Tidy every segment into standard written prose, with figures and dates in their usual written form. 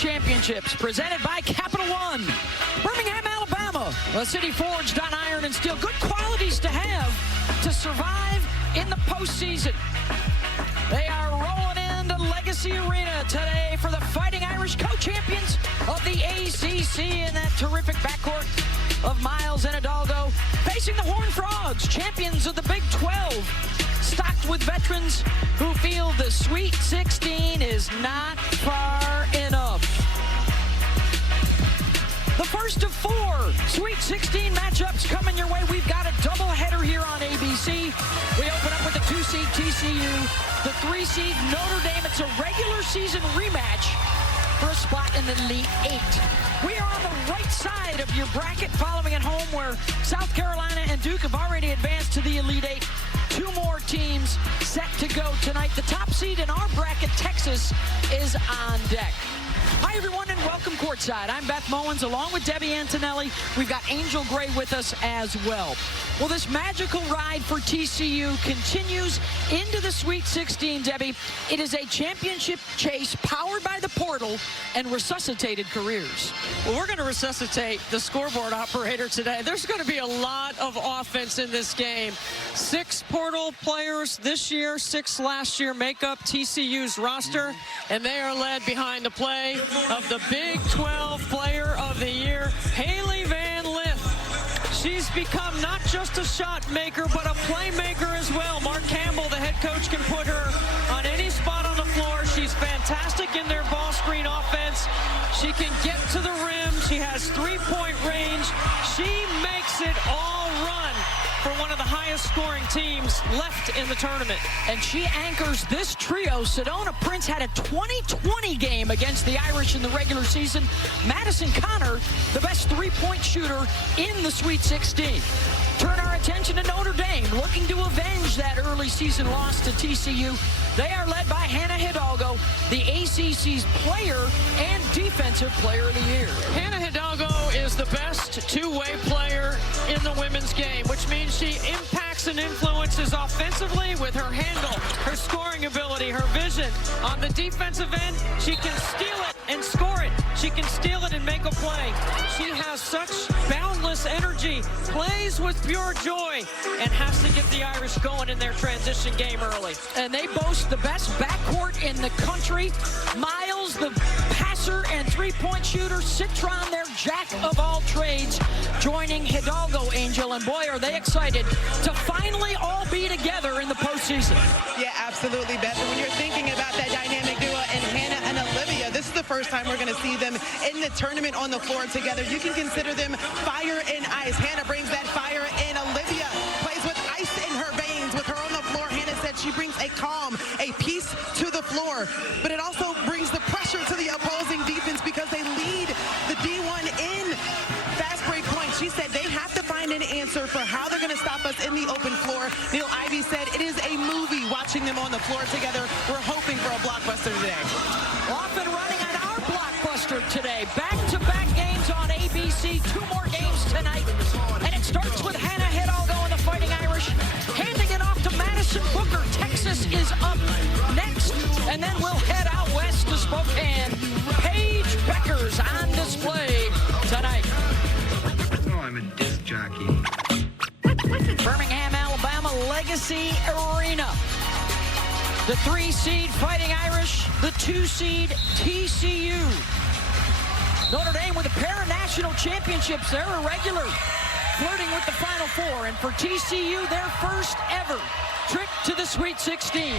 Championships, presented by Capital One. Birmingham, Alabama, a city forged on iron and steel. Good qualities to have to survive in the postseason. They are rolling into Legacy Arena today for the Fighting Irish, co-champions of the ACC in that terrific backcourt of Miles and Hidalgo, facing the Horned Frogs, champions of the Big 12. Stocked with veterans who feel the Sweet 16 is not far enough. The first of 4 Sweet 16 matchups coming your way. We've got a doubleheader here on ABC. We open up with the 2-seed TCU, the 3-seed Notre Dame. It's a regular season rematch for a spot in the Elite 8. We are on the right side of your bracket, following at home where South Carolina and Duke have already advanced to the Elite 8. 2 more teams set to go tonight. The top seed in our bracket, Texas, is on deck. Hi, everyone, and welcome courtside. I'm Beth Mowens, along with Debbie Antonelli. We've got Angel Gray with us as well. Well, this magical ride for TCU continues into the Sweet 16, Debbie. It is a championship chase powered by the portal and resuscitated careers. Well, we're going to resuscitate the scoreboard operator today. There's going to be a lot of offense in this game. 6 portal players this year, 6 last year make up TCU's roster, and they are led behind the play of the Big 12 Player of the Year, Hailey Lith. She's become not just a shot maker, but a playmaker as well. Mark Campbell, the head coach, can put her on any spot on the floor. She's fantastic in their ball screen offense. She can get to the rim. She has 3-point range. She makes it all run for one of the highest scoring teams left in the tournament. And she anchors this trio. Sedona Prince had a 20-20 game against the Irish in the regular season. Madison Connor, the best 3-point shooter in the Sweet 16. Turn our attention to Notre Dame, looking to avenge that early season loss to TCU. They are led by Hannah Hidalgo, the ACC's player and defensive player of the year. Hannah Hidalgo is the best 2-way player in the women's game, which means she impacts and influences offensively with her handle, her scoring ability, her vision. On the defensive end, she can steal it and score it. She can steal it and make a play. She has such boundless energy, plays with pure joy, and has to get the Irish going in their transition game early. And they boast the best backcourt in the country. Miles, the passer and 3-point shooter. Citron, their jack of all trades, joining Hidalgo, Angel. And boy, are they excited to finally all be together in the postseason. Yeah, absolutely, Beth. And when you're thinking about that dynamic duo and Hannah and Olivia, this is the first time we're going to see them in the tournament on the floor together. You can consider them fire and ice. Hannah brings that fire in. Olivia plays with ice in her veins. With her on the floor, Hannah said she brings a calm, a peace to the floor. But it also brings the pressure to the opposing defense because they lead the D1 in fast break points. She said they have to find an answer for how they're going to stop us in the open floor. Neil Ivey said it is a movie watching them on the floor together. We're hoping for a blockbuster today. Off and running on our blockbuster today. Back-to-back games on ABC. 2 more games tonight. And it starts with Hannah Hidalgo and the Fighting Irish, handing it off to Madison Booker. Texas is up next. And then we'll head out west to Spokane. Paige Becker's on display tonight. Oh, I'm a disc jockey. Birmingham, Alabama, Legacy Arena. The 3-seed Fighting Irish, the 2-seed TCU. Notre Dame with a pair of national championships. They're a regular, flirting with the Final Four. And for TCU, their first ever trip to the Sweet 16.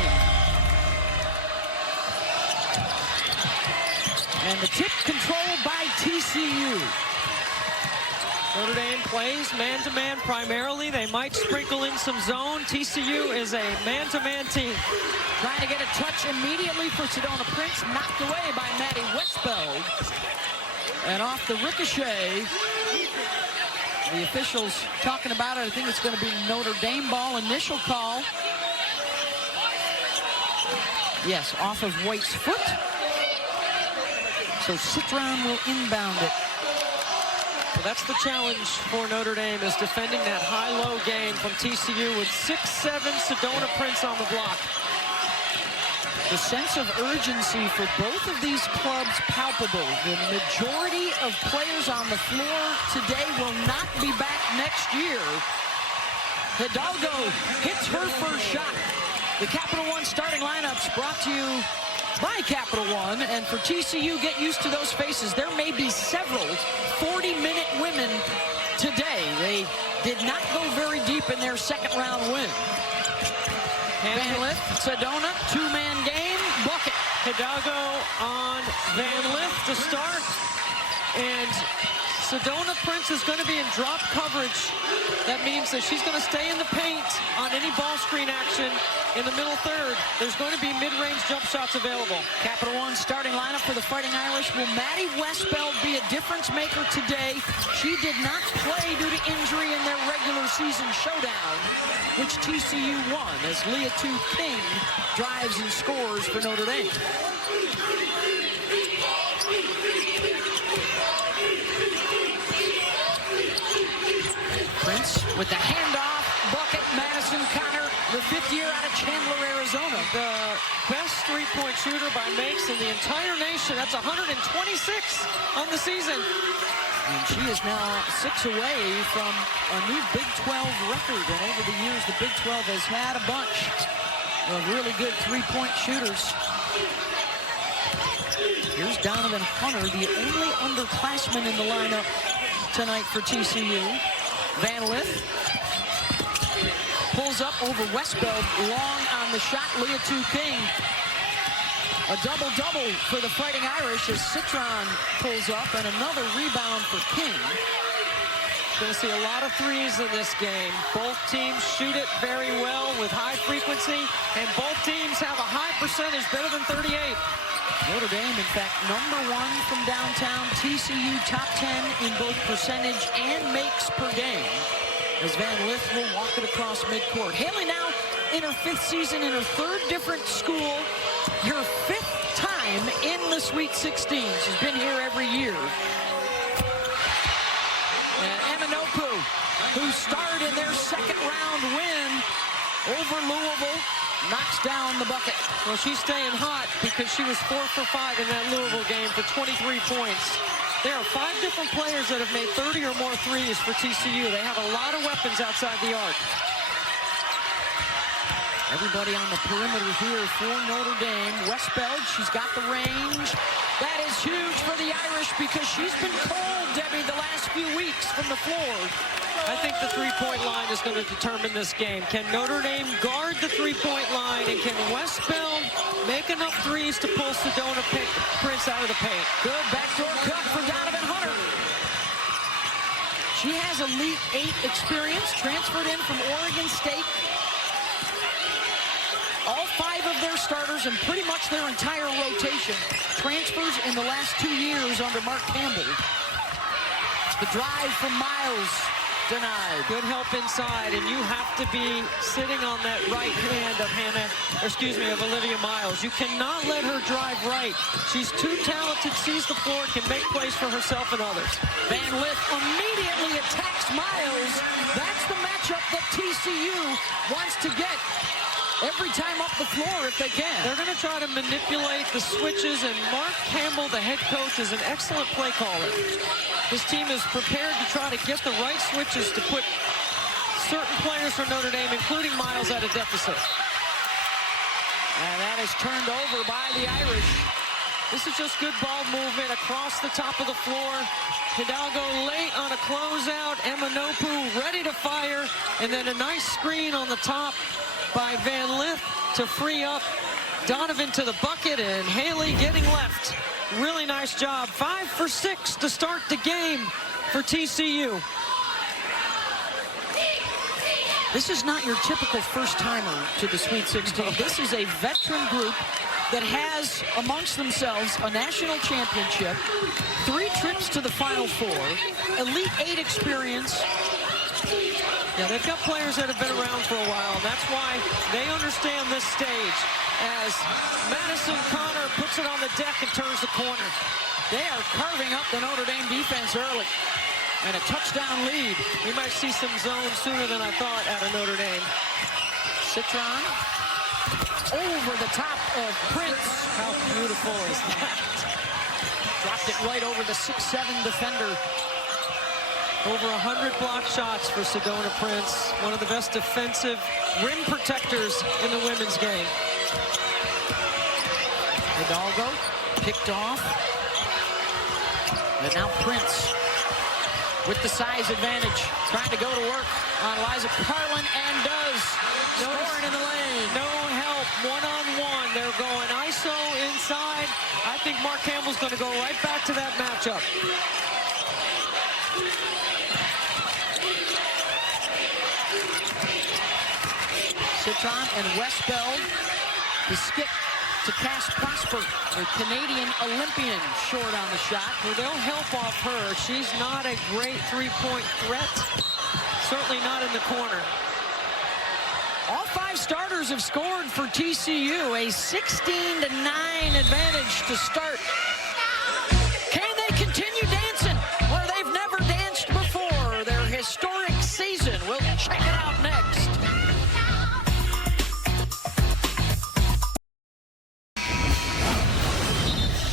And the tip controlled by TCU. Notre Dame plays man-to-man primarily. They might sprinkle in some zone. TCU is a man-to-man team. Trying to get a touch immediately for Sedona Prince. Knocked away by Maddie Westbeld. And off the ricochet, the officials talking about it. I think it's going to be Notre Dame ball. Initial call. Yes, off of Waite's foot. So Citron will inbound it. So that's the challenge for Notre Dame, is defending that high-low game from TCU with 6'7" Sedona Prince on the block. The sense of urgency for both of these clubs palpable. The majority of players on the floor today will not be back next year. Hidalgo hits her first shot. The Capital One starting lineups brought to you by Capital One. And for TCU, get used to those faces. There may be several 40-minute women today. They did not go very deep in their second round win. Van Lith, Sedona, two-man game, bucket. Hidalgo on Van Lith to start. And Sedona Prince is going to be in drop coverage. That means that she's going to stay in the paint on any ball screen action in the middle third. There's going to be mid-range jump shots available. Capital One starting lineup for the Fighting Irish. Will Maddie Westbeld be a difference maker today? She did not play due to injury in their regular season showdown, which TCU won as Leah King drives and scores for Notre Dame. Prince with the handoff, bucket. Madison Connor, the fifth year out of Chandler, Arizona. The best three-point shooter by makes in the entire nation. That's 126 on the season. And she is now 6 away from a new Big 12 record. And over the years, the Big 12 has had a bunch of really good three-point shooters. Here's Donovan Hunter, the only underclassman in the lineup tonight for TCU. Van Lith pulls up over Westbeld, long on the shot. Leah King. A double-double for the Fighting Irish as Citron pulls up, and another rebound for King. Going to see a lot of threes in this game. Both teams shoot it very well with high frequency, and both teams have a high percentage, better than 38. Notre Dame, in fact, #1 from downtown. TCU top 10 in both percentage and makes per game. As Van Lith will walk it across midcourt. Hailey now in her 5th season in her 3rd different school. Her 5th time in the Sweet 16. She's been here every year. And Eminoku, who starred in their second round win over Louisville, knocks down the bucket. Well, she's staying hot because she was 4 for 5 in that Louisville game for 23 points. There are 5 different players that have made 30 or more threes for TCU. They have a lot of weapons outside the arc. Everybody on the perimeter here for Notre Dame. Westbeld, she's got the range. That is huge for the Irish because she's been cold, Debbie, the last few weeks from the floor. I think the three-point line is going to determine this game. Can Notre Dame guard the three-point line, and can Westbeld make enough threes to pull Sedona Prince out of the paint? Good backdoor cut for Donovan Hunter. She has Elite 8 experience, transferred in from Oregon State. All 5 of their starters and pretty much their entire rotation transfers in the last 2 years under Mark Campbell. The drive from Miles. Denied. Good help inside, and you have to be sitting on that right hand of Olivia Miles. You cannot let her drive right. She's too talented, sees the floor, can make plays for herself and others. Van Lith immediately attacks Miles. That's the matchup that TCU wants to get every time up the floor if they can. They're going to try to manipulate the switches, and Mark Campbell, the head coach, is an excellent play caller. This team is prepared to try to get the right switches to put certain players for Notre Dame, including Miles, at a deficit. And that is turned over by the Irish. This is just good ball movement across the top of the floor. Hidalgo late on a closeout. Eminoku ready to fire. And then a nice screen on the top by Van Lith to free up Donovan to the bucket, and Hailey getting left. Really nice job. 5 for 6 to start the game for TCU. This is not your typical first-timer to the Sweet 16. This is a veteran group that has amongst themselves a national championship, 3 trips to the Final Four, Elite 8 experience. Yeah, they've got players that have been around for a while, and that's why they understand this stage. As Madison Connor puts it on the deck and turns the corner. They are carving up the Notre Dame defense early. And a touchdown lead. We might see some zones sooner than I thought out of Notre Dame. Citron over the top of Prince. How beautiful is that? Dropped it right over the 6'7" defender. Over 100 block shots for Sedona Prince. One of the best defensive rim protectors in the women's game. Hidalgo picked off. And now Prince with the size advantage. Trying to go to work on Liza Carlin and does. Scoring in the lane. No help, one-on-one. They're going ISO inside. I think Mark Campbell's going to go right back to that matchup. Citron and Westbeld. The skip to Cass Prosper, the Canadian Olympian, short on the shot. Well, they'll help off her. She's not a great three-point threat. Certainly not in the corner. All 5 starters have scored for TCU. A 16-9 advantage to start. Can they continue dancing where they've never danced before? Their historic season. We'll check it out next.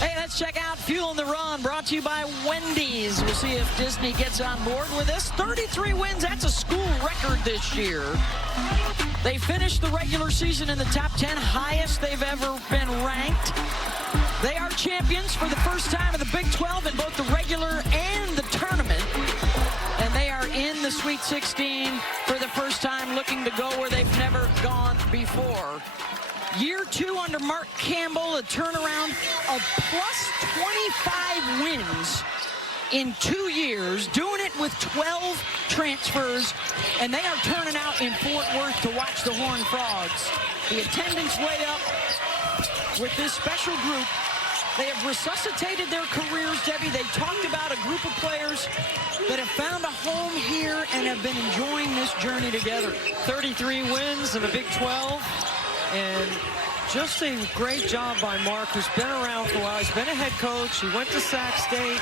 Hey, let's check out Fuel the Run, brought to you by Wendy's. We'll see if Disney gets on board with this. 33 wins, that's a school record this year. They finished the regular season in the top 10, highest they've ever been ranked. They are champions for the first time in the Big 12 in both the regular and the tournament. And they are in the Sweet 16 for the first time, looking to go where they've never gone before. Year 2 under Mark Campbell, a turnaround of plus 25 wins in 2 years, doing it with 12 transfers, and they are turning out in Fort Worth to watch the Horned Frogs. The attendance way up with this special group. They have resuscitated their careers, Debbie. They talked about a group of players that have found a home here and have been enjoying this journey together. 33 wins in the Big 12, and just a great job by Mark, who's been around for a while. He's been a head coach. He went to Sac State,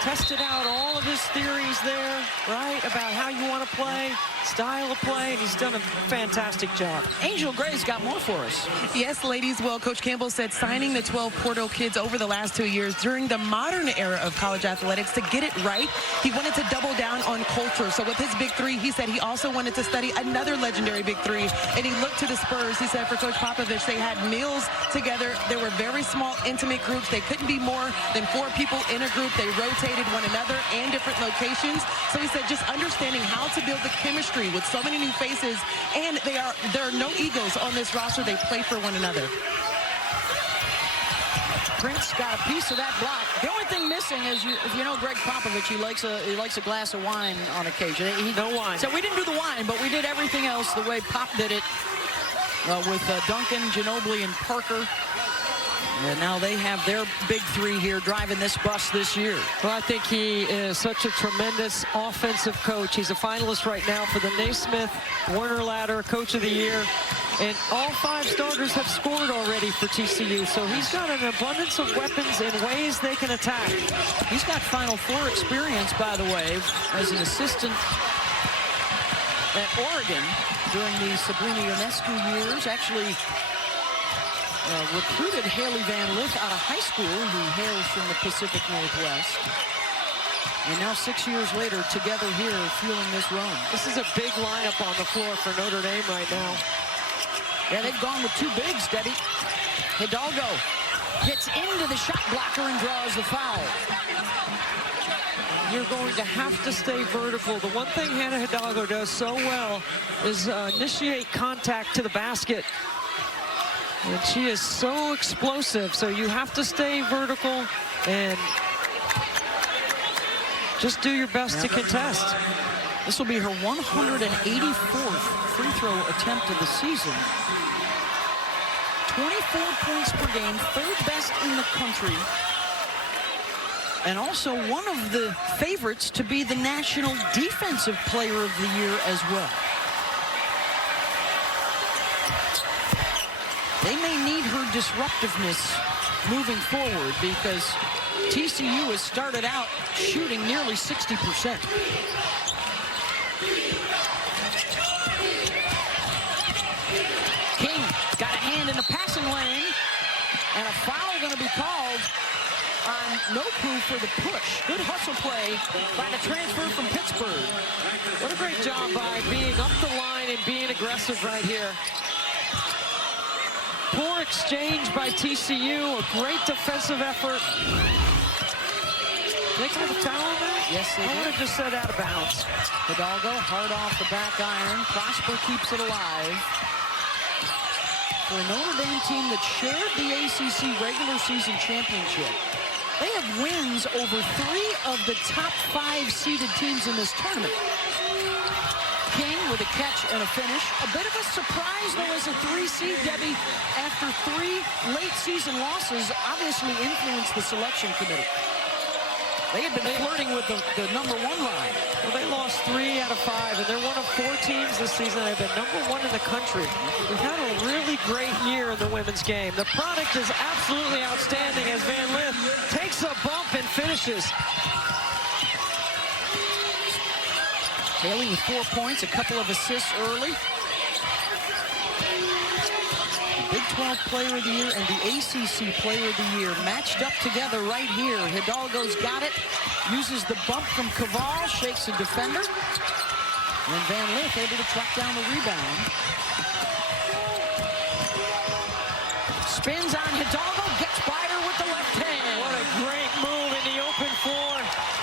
tested out all of his theories there, right, about how you want to play, style of play, and he's done a fantastic job. Angel Gray's got more for us. Yes, ladies. Well, Coach Campbell said signing the 12 Portal kids over the last 2 years during the modern era of college athletics to get it right, he wanted to double down on culture. So with his Big 3, he said he also wanted to study another legendary Big 3, and he looked to the Spurs. He said for Coach Popovich, they had meals together. There were very small, intimate groups. They couldn't be more than 4 people in a group. They rotated one another and different locations. So he said just understanding how to build the chemistry with so many new faces, and there are no egos on this roster. They play for one another. Prince got a piece of that block. The only thing missing is, if you know Greg Popovich, he likes a glass of wine on occasion. No wine. So we didn't do the wine, but we did everything else the way Pop did it with Duncan, Ginobili, and Parker. And now they have their Big 3 here driving this bus this year. Well, I think he is such a tremendous offensive coach. He's a finalist right now for the Naismith Warner Ladder Coach of the Year. And all 5 starters have scored already for TCU. So he's got an abundance of weapons and ways they can attack. He's got Final Four experience, by the way, as an assistant at Oregon during the Sabrina Ionescu years. Actually recruited Hailey Van Lith out of high school, who hails from the Pacific Northwest. And now 6 years later, together here, fueling this run. This is a big lineup on the floor for Notre Dame right now. Yeah, they've gone with 2 bigs, Debbie. Hidalgo hits into the shot blocker and draws the foul. You're going to have to stay vertical. The one thing Hannah Hidalgo does so well is initiate contact to the basket. And she is so explosive, so you have to stay vertical and just do your best to contest. This will be her 184th free throw attempt of the season. 24 points per game, 3rd best in the country. And also one of the favorites to be the National Defensive Player of the Year as well. They may need her disruptiveness moving forward, because TCU has started out shooting nearly 60%. King got a hand in the pass lane. And a foul going to be called on Notre for the push. Good hustle play by the transfer from Pittsburgh. What a great job by being up the line and being aggressive right here. Poor exchange by TCU, a great defensive effort. They call the foul on that? Yes, they I did. would have just said out of bounds. Hidalgo, hard off the back iron. Prosper keeps it alive. For a Notre Dame team that shared the ACC regular season championship, they have wins over 3 of the top 5 seeded teams in this tournament. King with a catch and a finish. A bit of a surprise, though, as a 3 seed, Debbie, after 3 late season losses, obviously influenced the selection committee. They had been flirting with the #1 line. Well, they lost 3 out of 5, and they're one of 4 teams this season. They've been #1 in the country. We've had a really great year in the women's game. The product is absolutely outstanding as Van Lith takes a bump and finishes. Hailey with 4 points, a couple of assists early. The Big 12 Player of the Year and the ACC Player of the Year matched up together right here. Hidalgo's got it, uses the bump from Caval, shakes a defender. And Van Lith able to track down the rebound. Spins on Hidalgo, gets by her with the left hand. What a great move in the open floor.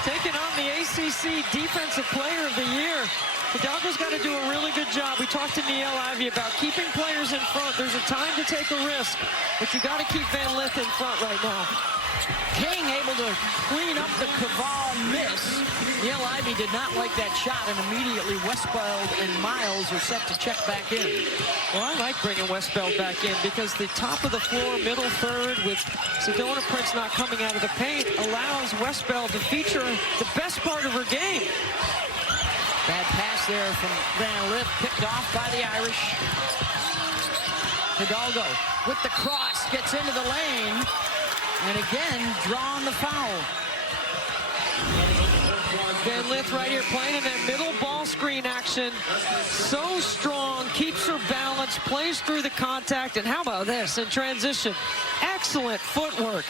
Taking on the ACC Defensive Player of the Year. Hidalgo's got to do a really good job. We talked to Niele Ivey about keeping players in front. There's a time to take a risk, but you got to keep Van Lith in front right now. King able to clean up the Caval miss. Niele Ivey did not like that shot, and immediately Westbeld and Miles are set to check back in. Well, I like bringing Westbeld back in because the top of the floor, middle third, with Sedona Prince not coming out of the paint, allows Westbeld to feature the best part of her game. Bad pass there from Van Lith, picked off by the Irish. Hidalgo with the cross, gets into the lane, and again, drawing the foul. Van Lith right here playing in that middle ball screen action. So strong, keeps her balance, plays through the contact, and how about this in transition? Excellent footwork.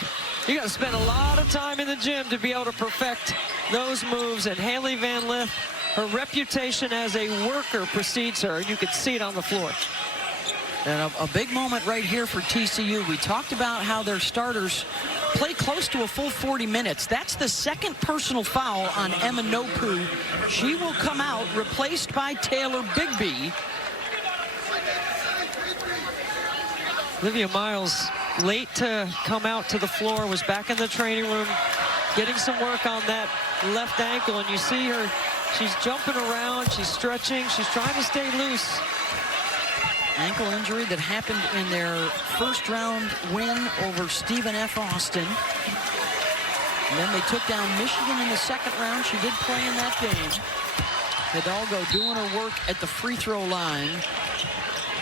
You got to spend a lot of time in the gym to be able to perfect those moves, and Hailey Van Lith, her reputation as a worker precedes her. You could see it on the floor. And a big moment right here for TCU. We talked about how their starters play close to a full 40 minutes. That's the second personal foul on Emma Notre. She will come out, replaced by Taylor Bigby. Olivia Miles, late to come out to the floor, was back in the training room, getting some work on that left ankle, and you see her, she's jumping around, she's stretching, she's trying to stay loose. Ankle injury that happened in their first round win over Stephen F. Austin. And then they took down Michigan in the second round. She did play in that game. Hidalgo doing her work at the free throw line.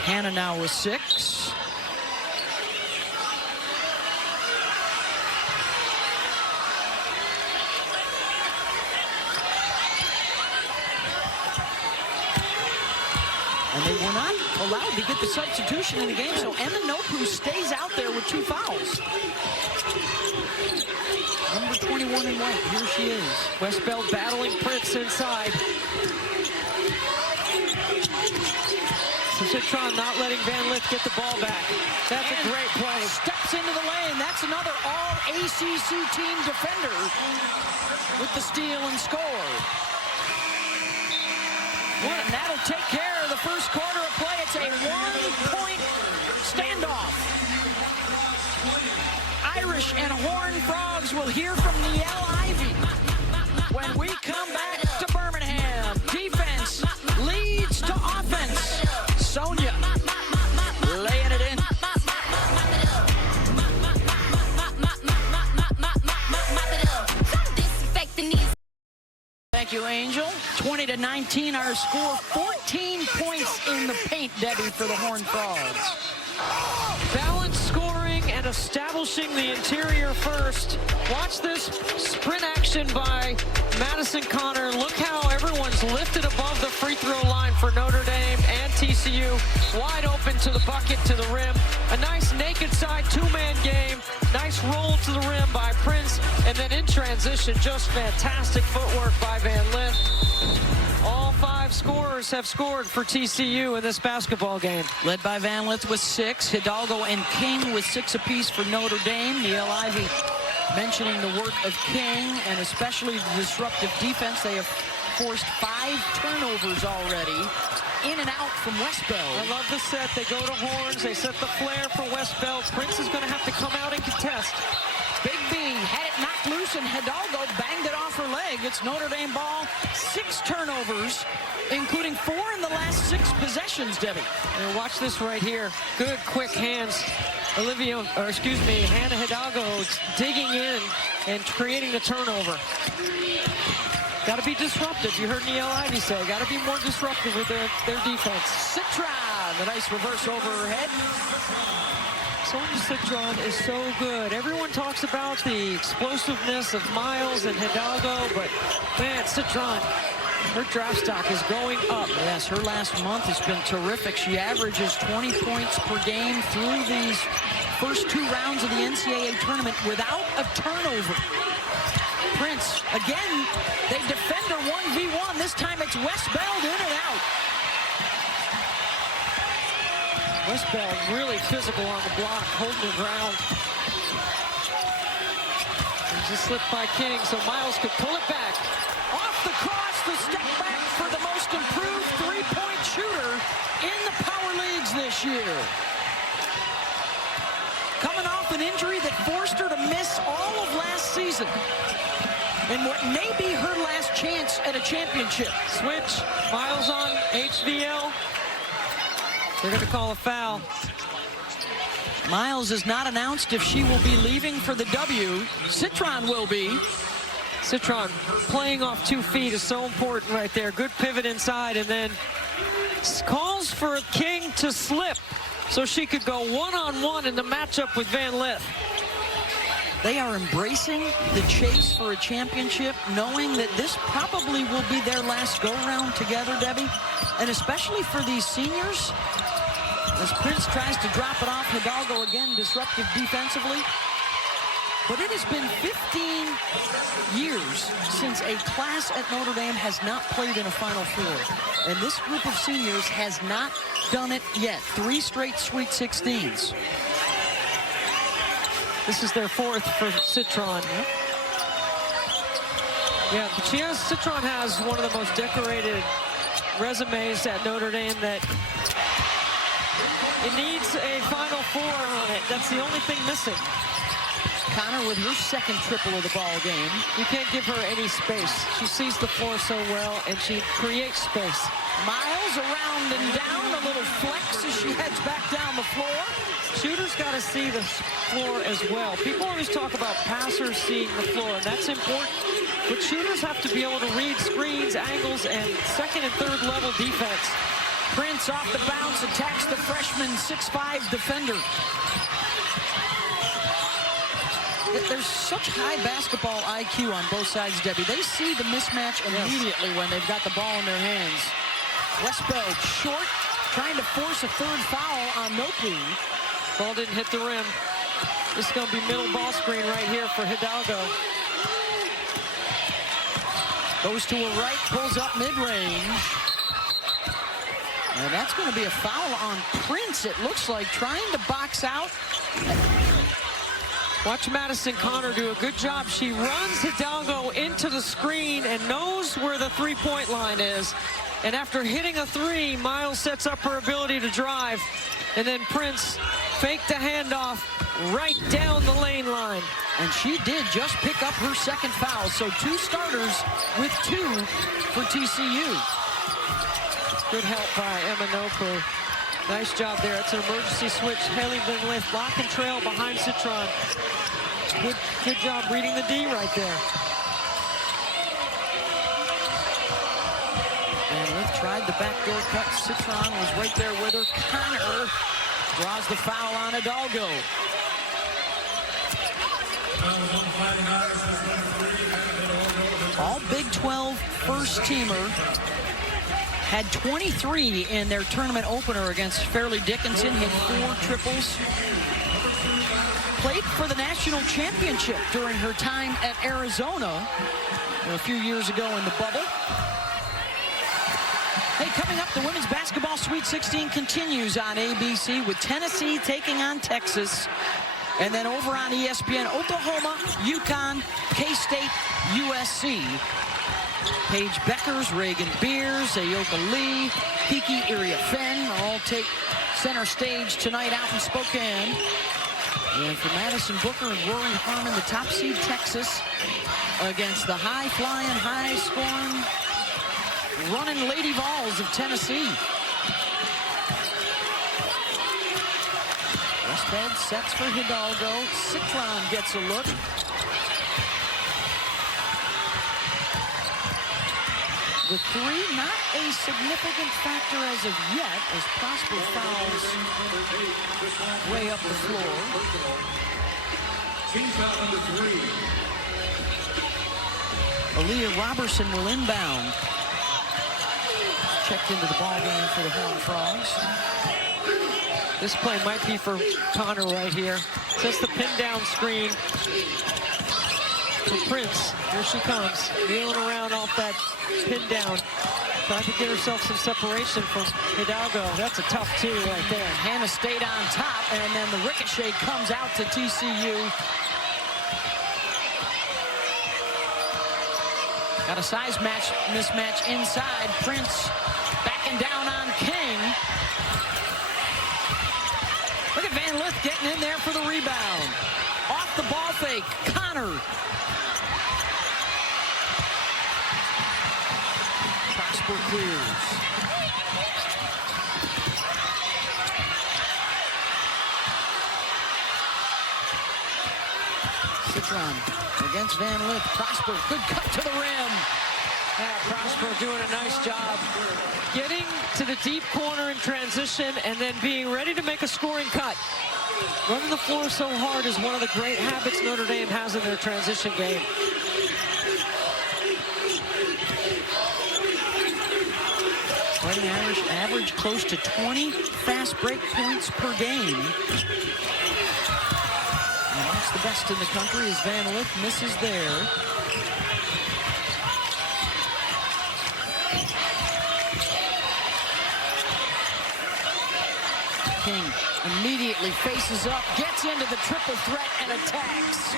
Hannah now with 6. And they were not allowed to get the substitution in the game, so Emma Notre stays out there with 2 fouls. Number 21 in white, here she is. Westbeld battling Prince inside. Citron not letting Van Lith get the ball back. That's a great play. Steps into the lane. That's another all-ACC team defender with the steal and score. And that'll take care of the first quarter of play. It's a 1-point standoff. Irish and Horned Frogs will hear from Niele Ivey when we come back to Birmingham. Defense leads to offense. Sonia laying it in. Thank you, Angel. 20-19 our score. 14 points in the paint, Debbie, for the Horned Frogs. Balanced scoring and establishing the interior first. Watch this sprint action by Madison Connor. Look how everyone's lifted above the free throw line for Notre Dame and TCU. Wide open to the bucket, to the rim. A nice naked Prince, and then in transition, just fantastic footwork by Van Lith. All 5 scorers have scored for TCU in this basketball game. Led by Van Lith with 6. Hidalgo and King with 6 apiece for Notre Dame. Neil Ivey mentioning the work of King and especially the disruptive defense. They have forced 5 turnovers already. In and out from Westbell. I love the set. They go to horns. They set the flare for Westbell. Prince is going to have to come out and contest. Big B had it knocked loose, and Hidalgo banged it off her leg. It's Notre Dame ball. 6 turnovers, including 4 in the last 6 possessions, Debbie. And watch this right here. Good, quick hands. Hannah Hidalgo digging in and creating the turnover. Got to be disruptive. You heard Neil Ivey say, got to be more disruptive with their defense. Citron, the nice reverse over her head. Sonia Citron is so good. Everyone talks about the explosiveness of Miles and Hidalgo, but man, Citron, her draft stock is going up. Yes, her last month has been terrific. She averages 20 points per game through these first 2 rounds of the NCAA tournament without a turnover. Prince, again, they defend her 1v1. This time it's Westbell in and out. Westbell really physical on the block, holding the ground. There's a slip by King, so Miles could pull it back. Off the cross, the step back for the most improved 3-point shooter in the power leagues this year. Coming off an injury that forced her to miss all of last season. And what may be her last chance at a championship. Switch, Miles on HVL. They're going to call a foul. Miles has not announced if she will be leaving for the W. Citron will be. Citron playing off 2 feet is so important right there. Good pivot inside, and then calls for King to slip so she could go one-on-one in the matchup with Van Lith. They are embracing the chase for a championship, knowing that this probably will be their last go-round together, Debbie. And especially for these seniors, as Prince tries to drop it off, Hidalgo again disruptive defensively. But it has been 15 years since a class at Notre Dame has not played in a Final Four. And this group of seniors has not done it yet. 3 straight Sweet 16s. This is their 4th for Citron. Yeah, but Citron has one of the most decorated resumes at Notre Dame that it needs a Final Four on it. That's the only thing missing. Connor with her 2nd triple of the ball game. You can't give her any space. She sees the floor so well, and she creates space. Miles around and down, a little flex as she heads back down the floor. Shooters got to see the floor as well. People always talk about passers seeing the floor, and that's important. But shooters have to be able to read screens, angles, and 2nd and 3rd level defense. Prince off the bounce attacks the freshman 6'5" defender. There's such high basketball IQ on both sides, Debbie. They see the mismatch immediately when they've got the ball in their hands. Westbell short, trying to force a 3rd foul on Notre. Ball didn't hit the rim. This is going to be middle ball screen right here for Hidalgo. Goes to a right, pulls up mid-range. And that's going to be a foul on Prince, it looks like, trying to box out. Watch Madison Connor do a good job. She runs Hidalgo into the screen and knows where the 3-point line is. And after hitting a 3, Miles sets up her ability to drive. And then Prince faked the handoff right down the lane line. And she did just pick up her 2nd foul. So 2 starters with 2 for TCU. Good help by Emma Notre. Nice job there. It's an emergency switch. Hailey Van Lith block and trail behind Citron. Good job reading the D right there. And Lith tried the backdoor cut. Citron was right there with her. Connor draws the foul on Hidalgo. All Big 12 first teamer. Had 23 in their tournament opener against Fairleigh Dickinson. Hit 4 triples. played for the national championship during her time at Arizona a few years ago in the bubble. Hey, coming up, the women's basketball Sweet 16 continues on ABC with Tennessee taking on Texas. And then over on ESPN, Oklahoma, UConn, K-State, USC. Paige Beckers, Reagan Beers, Ayoka Lee, Kiki Iriafen all take center stage tonight out in Spokane. And for Madison Booker and Rory Harmon, the top seed Texas against the high-flying, high-scoring, running Lady Vols of Tennessee. Westbed sets for Hidalgo. Citron gets a look. The three, not a significant factor as of yet, as Prosper fouls way up the floor. Team foul number 3. Aaliyah Robertson will inbound. Checked into the ball game for the Horned Frogs. This play might be for Connor right here. Sets the pin down screen for Prince. Here she comes, kneeling around off that pin down. Trying to get herself some separation from Hidalgo. That's a tough two right there. Hannah stayed on top, and then the ricochet comes out to TCU. Got a size mismatch inside. Prince backing down on King. Look at Van Lith getting in there for the rebound. Off the ball fake, Connor. Prosper clears. Citron against Van Lith. Prosper, good cut to the rim. Yeah, Prosper doing a nice job getting to the deep corner in transition and then being ready to make a scoring cut. Running the floor so hard is one of the great habits Notre Dame has in their transition game. Fighting Irish average close to 20 fast break points per game. Amongst the best in the country as Van Lith misses there. King immediately faces up, gets into the triple threat and attacks.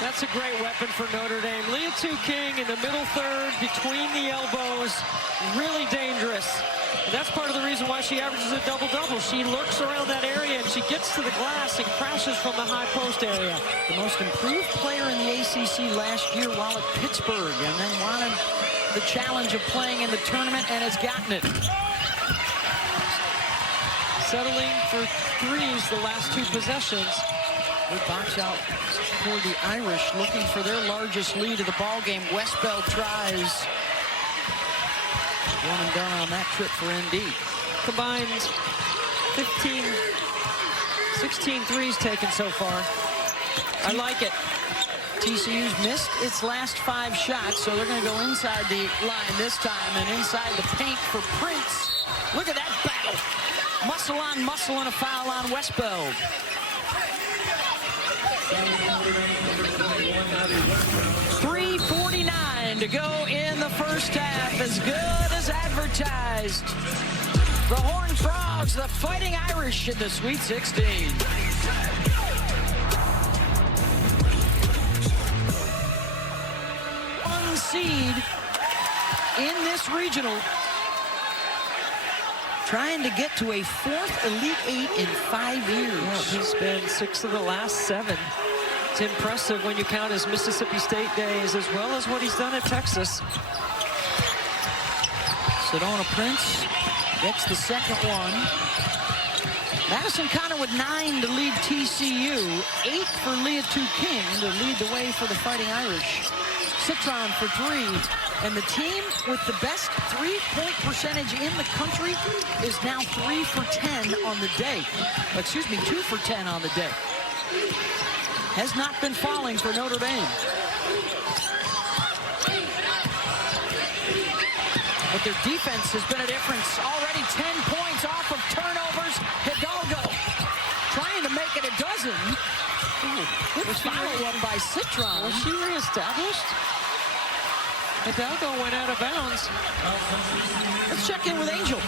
That's a great weapon for Notre Dame. Leah King in the middle third, between the elbows, really dangerous. And that's part of the reason why she averages a double-double. She lurks around that area and she gets to the glass and crashes from the high post area. The most improved player in the ACC last year while at Pittsburgh, and then wanted the challenge of playing in the tournament and has gotten it. Settling for threes the last two possessions. Good box out for the Irish, looking for their largest lead of the ball game. Westbell tries. One and done on that trip for ND. Combined 16 threes taken so far. I like it. TCU's missed its last 5 shots, so they're going to go inside the line this time and inside the paint for Prince. Look at that battle. Muscle on muscle and a foul on Westbell. 3:49 to go in the first half. As good as advertised. The Horned Frogs, the Fighting Irish in the Sweet 16. One seed in this regional, trying to get to a 4th Elite 8 in 5 years. Yeah, he's been 6 of the last 7. It's impressive when you count his Mississippi State days as well as what he's done at Texas. Sedona Prince gets the second one. Madison Connor with 9 to lead TCU. 8 for Leah King to lead the way for the Fighting Irish. Citron for 3. And the team with the best three-point percentage in the country is now 3 for 10 on the day. Excuse me, 2 for 10 on the day. Has not been falling for Notre Dame. But their defense has been a difference. Already 10 points off of turnovers. Hidalgo trying to make it a dozen. Good follow-up by Citron. Was she reestablished? Hidalgo went out of bounds. Let's check in with Angel.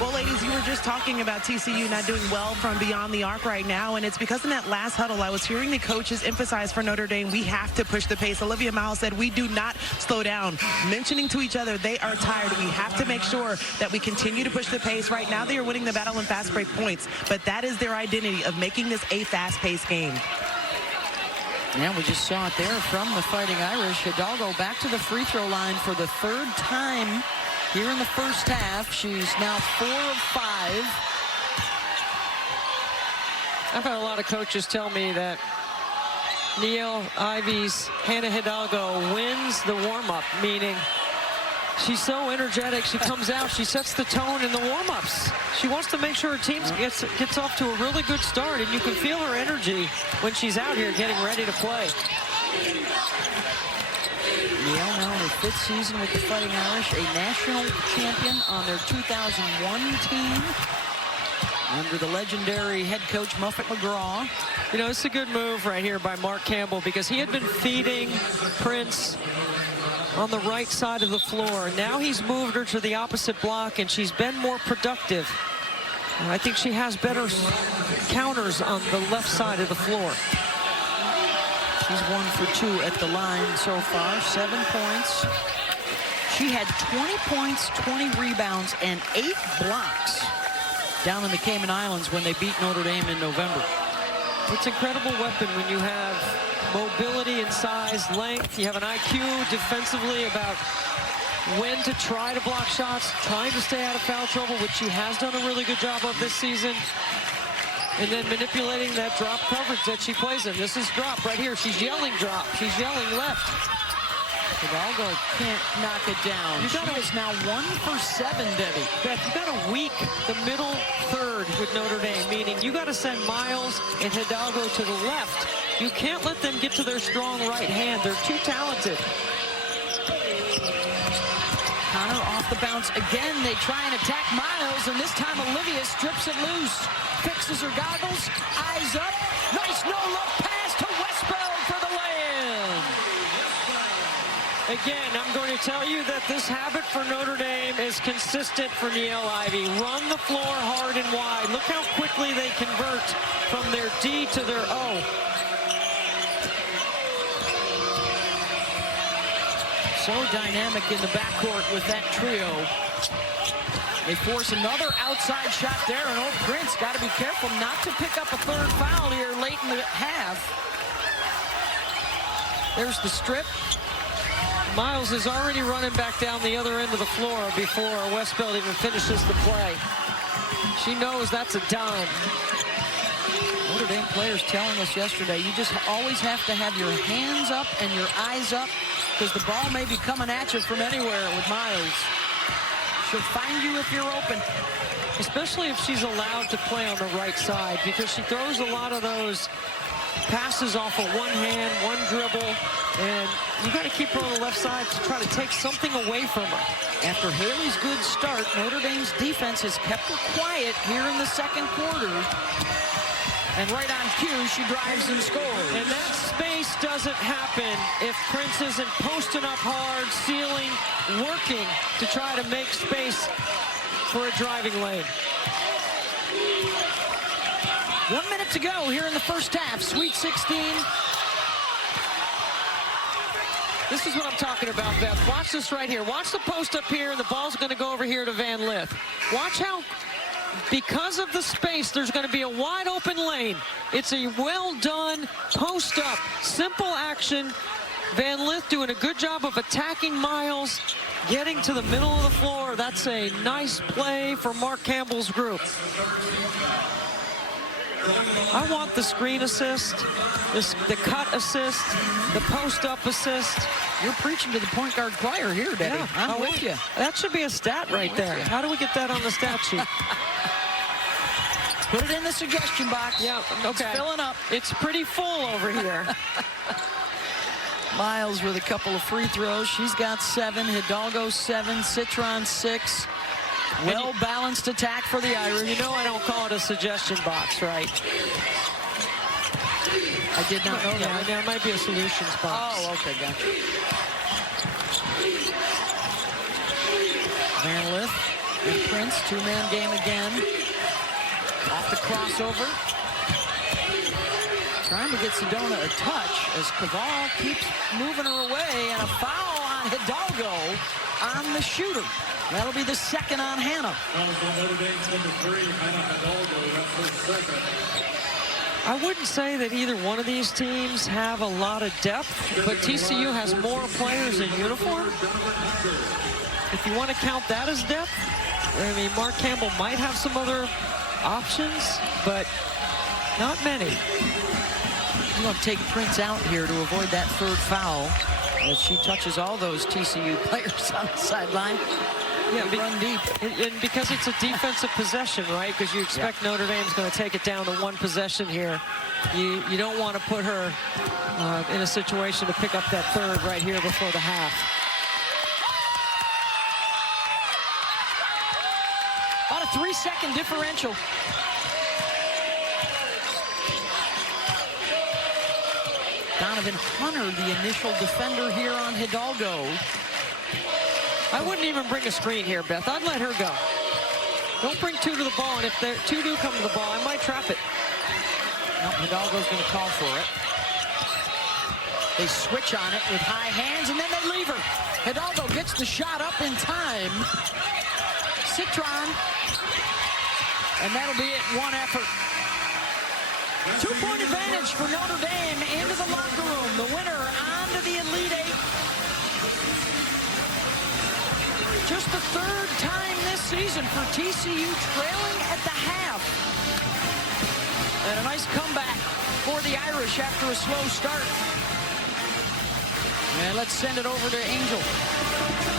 Well, ladies, you were just talking about TCU not doing well from beyond the arc right now, and it's because in that last huddle, I was hearing the coaches emphasize for Notre Dame, we have to push the pace. Olivia Miles said, we do not slow down. Mentioning to each other, they are tired. We have to make sure that we continue to push the pace. Right now, they are winning the battle in fast break points, but that is their identity of making this a fast-paced game. Yeah, we just saw it there from the Fighting Irish. Hidalgo back to the free throw line for the third time here in the first half. She's now 4 of 5. I've had a lot of coaches tell me that Niele Ivy's Hannah Hidalgo wins the warm-up, meaning she's so energetic. She comes out, she sets the tone in the warm-ups. She wants to make sure her team gets off to a really good start, and you can feel her energy when she's out here getting ready to play. Niele now in her 5th season with the Fighting Irish, a national champion on their 2001 team under the legendary head coach Muffet McGraw. You know, it's a good move right here by Mark Campbell because he had been feeding Prince on the right side of the floor. Now he's moved her to the opposite block, and she's been more productive. I think she has better counters on the left side of the floor. She's 1 for 2 at the line so far, 7 points. She had 20 points, 20 rebounds, and 8 blocks down in the Cayman Islands when they beat Notre Dame in November. It's an incredible weapon when you have mobility and size, length. You have an IQ defensively about when to try to block shots, trying to stay out of foul trouble, which she has done a really good job of this season. And then manipulating that drop coverage that she plays in. This is drop right here. She's yelling drop. She's yelling left. Hidalgo can't knock it down. She is now 1 for 7, Debbie. Beth, you got to weak the middle third with Notre Dame, meaning you got to send Miles and Hidalgo to the left. You can't let them get to their strong right hand. They're too talented. Connor off the bounce again. They try and attack Miles, and this time Olivia strips it loose. Fixes her goggles, eyes up. Nice no-look pass to Westbeld for the lay-in. Again, I'm going to tell you that this habit for Notre Dame is consistent for Niele Ivy. Run the floor hard and wide. Look how quickly they convert from their D to their O. So dynamic in the backcourt with that trio. They force another outside shot there, and old Prince got to be careful not to pick up a third foul here late in the half. There's the strip. Miles is already running back down the other end of the floor before Westbeld even finishes the play. She knows that's a dime. Notre Dame players telling us yesterday, you just always have to have your hands up and your eyes up because the ball may be coming at you from anywhere with Miles. She'll find you if you're open. Especially if she's allowed to play on the right side because she throws a lot of those passes off of one hand, one dribble, and you got to keep her on the left side to try to take something away from her. After Hailey's good start, Notre Dame's defense has kept her quiet here in the second quarter. And right on cue, she drives and scores. And that space doesn't happen if Prince isn't posting up hard, sealing, working to try to make space for a driving lane. 1 minute to go here in the first half. Sweet 16. This is what I'm talking about, Beth. Watch this right here. Watch the post up here, and the ball's going to go over here to Van Lith. Watch how, because of the space, there's going to be a wide open lane. It's a well-done post up, simple action. Van Lith doing a good job of attacking Miles, getting to the middle of the floor. That's a nice play for Mark Campbell's group. I want the screen assist, the cut assist, the post-up assist. You're preaching to the point guard choir here, Debbie. Yeah, I'm with you. That should be a stat right there. How do we get that on the stat sheet? Put it in the suggestion box. Yeah, okay. It's filling up. It's pretty full over here. Miles with a couple of free throws. She's got 7. Hidalgo 7. Citron 6. Well-balanced attack for the Irish. You know I don't call it a suggestion box, right? I did not know that. There might be a solutions box. Oh, okay, gotcha. Van Lith and Prince, two-man game again. Off the crossover. Trying to get Sedona a touch as Caval keeps moving her away, and a foul on Hidalgo on the shooter. That'll be the second on Hannah. Notre Dame's number 3, Hannah Hidalgo. That's her second. I wouldn't say that either one of these teams have a lot of depth, but TCU has more players in uniform. If you want to count that as depth, I mean, Mark Campbell might have some other options, but not many. I'm going to take Prince out here to avoid that third foul as she touches all those TCU players on the sideline. Yeah, run deep. And because it's a defensive possession, right? Because you expect Notre Dame's going to take it down to one possession here. You don't want to put her in a situation to pick up that third right here before the half. About a 3-second differential. Donovan Hunter, the initial defender here on Hidalgo. I wouldn't even bring a screen here, Beth. I'd let her go. Don't bring two to the ball, and if two do come to the ball, I might trap it. Nope, Hidalgo's going to call for it. They switch on it with high hands, and then they leave her. Hidalgo gets the shot up in time. Citron. And that'll be it, one effort. 2-point advantage for Notre Dame into the locker room. The winner on to the Elite Eight. Just the third time this season for TCU trailing at the half. And a nice comeback for the Irish after a slow start. And let's send it over to Angel.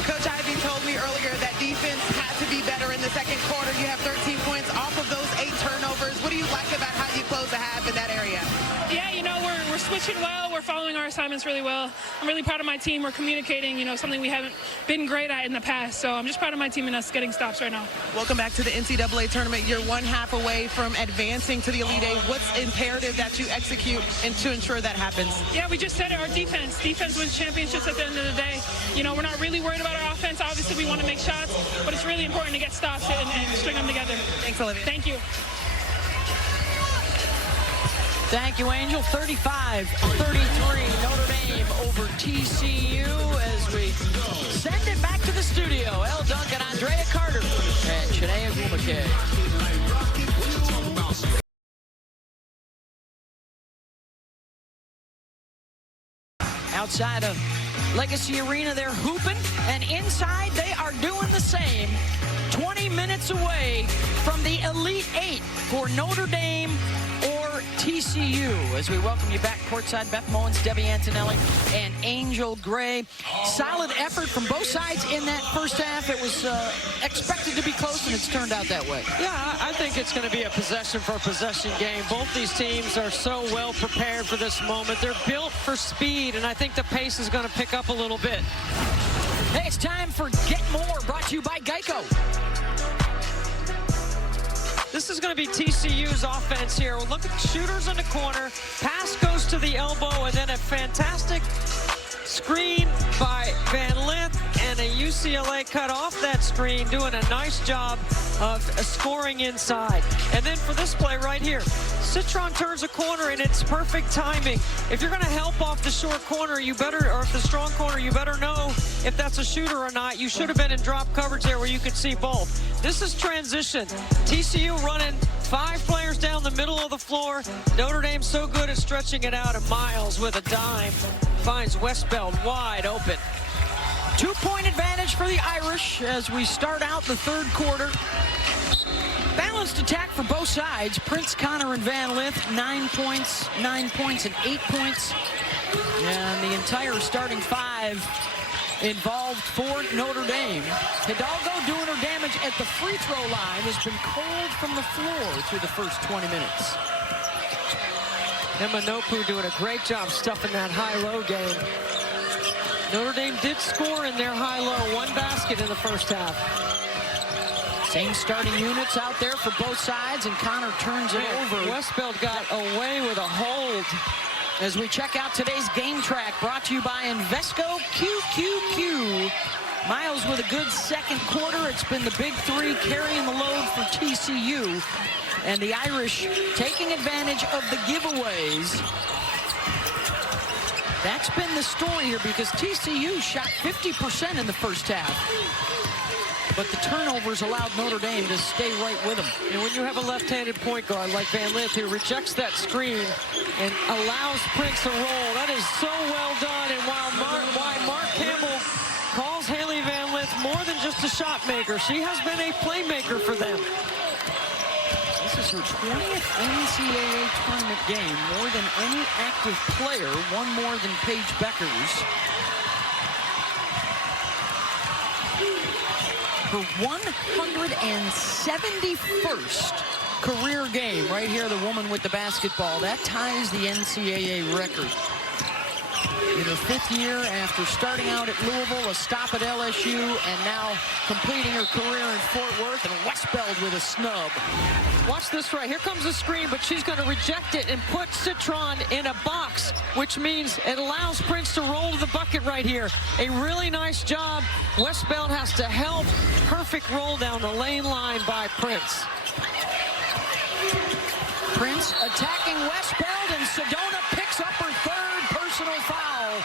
Coach Ivy told me earlier that defense had to be better in the second quarter. You have 13 points off of those 8 turnovers. What do you like about how you close the half in that area? Yeah, you know, we're switching well. We're following our assignments really well. I'm really proud of my team. We're communicating, you know, something we haven't been great at in the past. So I'm just proud of my team and us getting stops right now. Welcome back to the NCAA tournament. You're one half away from advancing to the Elite Eight. What's imperative that you execute and to ensure that happens? Yeah, we just said it, our defense. Defense wins championships at the end of the day. You know, we're not really worried about our offense. Obviously, we want to make shots, but it's really important to get stops and string them together. Thanks, Olivia. Thank you. Thank you, Angel. 35-33, Notre Dame over TCU as we send it back to the studio. El Duncan, Andrea Carter, and Chinea Gumake. Outside of Legacy Arena, they're hooping, and inside they are doing the same. 20 minutes away from the Elite Eight for Notre Dame or TCU. As we welcome you back courtside, Beth Mowins, Debbie Antonelli, and Angel Gray. Solid effort from both sides in that first half. It was expected to be close, and it's turned out that way. Yeah, I think it's going to be a possession-for-possession game. Both these teams are so well prepared for this moment. They're built for speed, and I think the pace is going to pick up a little bit. Hey, it's time for Get More, brought to you by Geico. This is going to be TCU's offense here. We'll look at the shooters in the corner. Pass goes to the elbow, and then a fantastic screen by Van Lith, and a UCLA cut off that screen, doing a nice job of scoring inside. And then for this play right here, Citron turns a corner, and it's perfect timing. If you're going to help off the short corner, you better, or if the strong corner, you better know if that's a shooter or not. You should have been in drop coverage there where you could see both. This is transition. TCU running 5 players down the middle of the floor. Notre Dame so good at stretching it out, and Miles with a dime finds Westbeld wide open. 2-point advantage for the Irish as we start out the third quarter. Balanced attack for both sides. Prince, Connor, and Van Lith, 9 points, 9 points, and 8 points. And the entire starting 5 involved for Notre Dame. Hidalgo doing her damage at the free throw line has been cold from the floor through the first 20 minutes. Emma Nopu doing a great job stuffing that high-low game. Notre Dame did score in their high-low, 1 basket in the first half. Same starting units out there for both sides, and Connor turns it over. Westbeld got away with a hold. As we check out today's game track, brought to you by Invesco QQQ. Miles with a good second quarter. It's been the big three carrying the load for TCU. And the Irish taking advantage of the giveaways. That's been the story here because TCU shot 50% in the first half. But the turnovers allowed Notre Dame to stay right with them. And when you have a left-handed point guard like Van Lith who rejects that screen and allows Prince to roll, that is so well done. And while Mark Campbell calls Hailey Van Lith more than just a shot maker, she has been a playmaker for them. This is her 20th NCAA tournament game, more than any active player, one more than Paige Beckers. Her 171st career game. Right here, the woman with the basketball. That ties the NCAA record. In her 5th year after starting out at Louisville, a stop at LSU, and now completing her career in Fort Worth, and Westbeld with a snub. Watch this right. Here comes the screen, but she's going to reject it and put Citron in a box, which means it allows Prince to roll to the bucket right here. A really nice job. Westbeld has to help. Perfect roll down the lane line by Prince. Prince attacking Westbeld, and Sedona picks up her 3rd personal foul.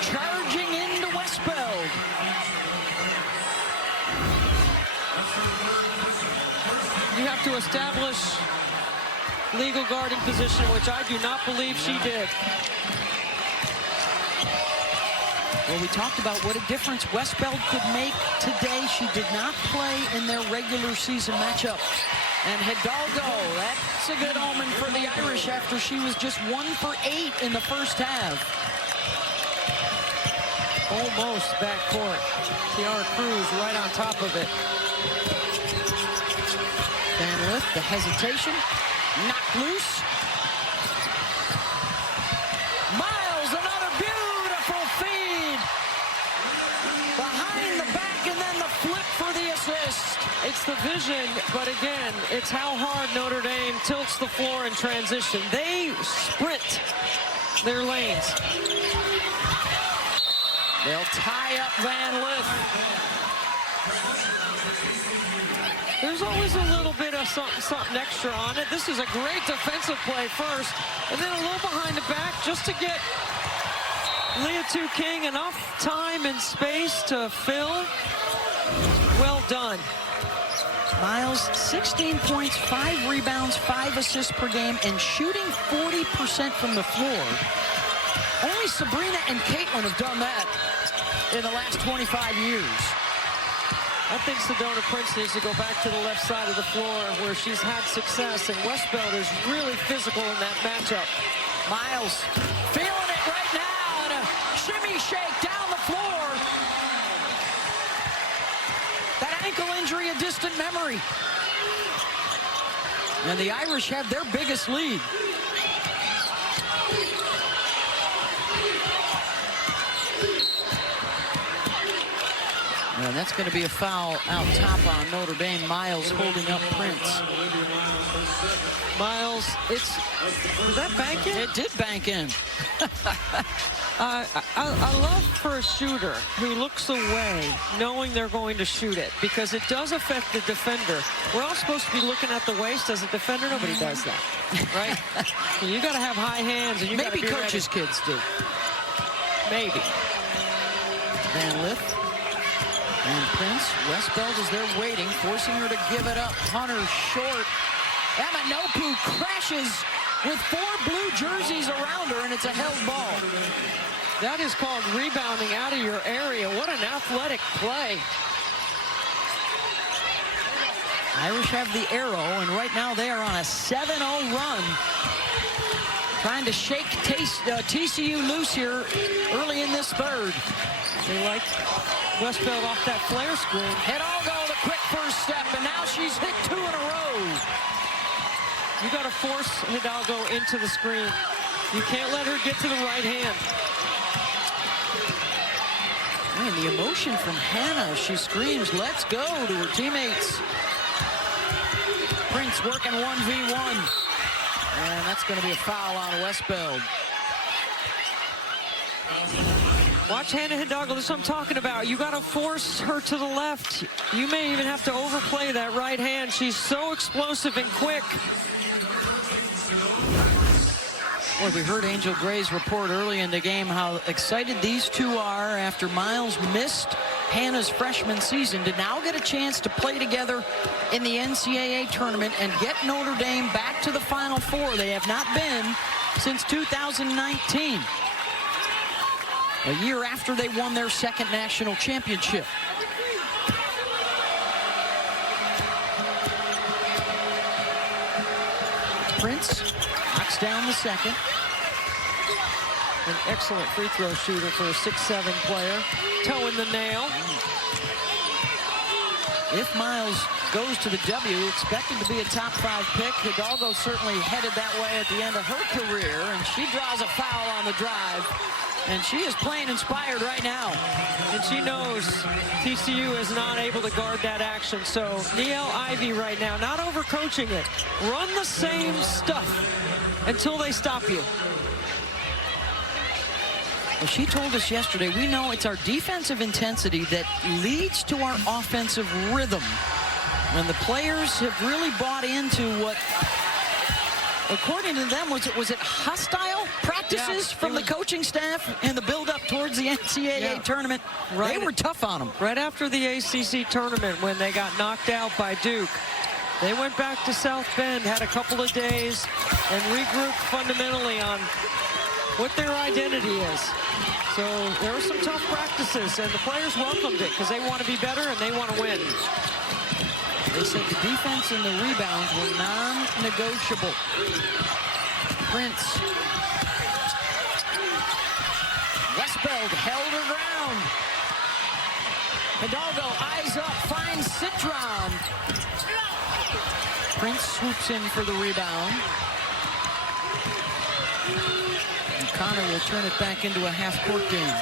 Charging into Westbeld. You have to establish legal guarding position, which I do not believe she did. Well, we talked about what a difference Westbeld could make today. She did not play in their regular season matchup. And Hidalgo, that's a good omen for the Irish after she was just 1 for 8 in the first half. Almost backcourt. Tiara Cruz right on top of it. Van Lith, the hesitation, knocked loose. Miles, another beautiful feed. Behind the back, and then the flip for the assist. It's the vision, but again, it's how hard Notre Dame tilts the floor in transition. They sprint their lanes. They'll tie up Van Lith. There's always a little bit of something extra on it. This is a great defensive play first, and then a little behind the back just to get Leah King enough time and space to fill. Well done. Miles, 16 points, 5 rebounds, 5 assists per game, and shooting 40% from the floor. Only Sabrina and Caitlin have done that in the last 25 years. I think Sedona Prince needs to go back to the left side of the floor where she's had success, and Westbeld is really physical in that matchup. Miles feeling it right now, and a shimmy shake down the floor. That ankle injury, a distant memory. And the Irish have their biggest lead. And that's going to be a foul out top on Notre Dame. Miles holding up Prince. Miles, did that bank in? It did bank in. I love for a shooter who looks away knowing they're going to shoot it, because it does affect the defender. We're all supposed to be looking at the waist as a defender. Nobody does that, right? You got to have high hands, and you maybe coaches' ready. kids do. Maybe. Van Lith and Prince. Westbeld is there waiting, forcing her to give it up. Hunter short. Amanopu crashes with 4 blue jerseys around her, and it's a held ball. That is called rebounding out of your area. What an athletic play. Irish have the arrow, and right now they are on a 7-0 run. Trying to shake TCU loose here early in this third. They like Westbeld off that flare screen. Hidalgo, the quick first step, and now she's hit 2 in a row. You got to force Hidalgo into the screen. You can't let her get to the right hand. Man, the emotion from Hannah. She screams, "Let's go," to her teammates. Prince working 1v1. And that's going to be a foul on Westbeld. Watch Hannah Hidalgo. This is what I'm talking about. You got to force her to the left. You may even have to overplay that right hand. She's so explosive and quick. Well, we heard Angel Gray's report early in the game how excited these two are after Miles missed Hannah's freshman season to now get a chance to play together in the NCAA tournament and get Notre Dame back to the Final Four. They have not been since 2019, a year after they won their second national championship. Prince knocks down the second. An excellent free throw shooter for a 6'7" player. Toe in the nail. If Miles goes to the W, expected to be a top 5 pick, Hidalgo certainly headed that way at the end of her career, and she draws a foul on the drive. And she is playing inspired right now. And she knows TCU is not able to guard that action. So Niele Ivey right now, not overcoaching it. Run the same stuff until they stop you. Well, she told us yesterday, we know it's our defensive intensity that leads to our offensive rhythm. And the players have really bought into what, according to them, was it hostile practices from the coaching staff in the build-up towards the NCAA tournament? They were tough on them. Right after the ACC tournament, when they got knocked out by Duke, they went back to South Bend, had a couple of days, and regrouped fundamentally on what their identity is. So there were some tough practices, and the players welcomed it because they want to be better and they want to win. They said the defense and the rebounds were non-negotiable. Prince. Westbeld held her ground. Hidalgo eyes up, finds Citron. Prince swoops in for the rebound. And Connor will turn it back into a half-court game.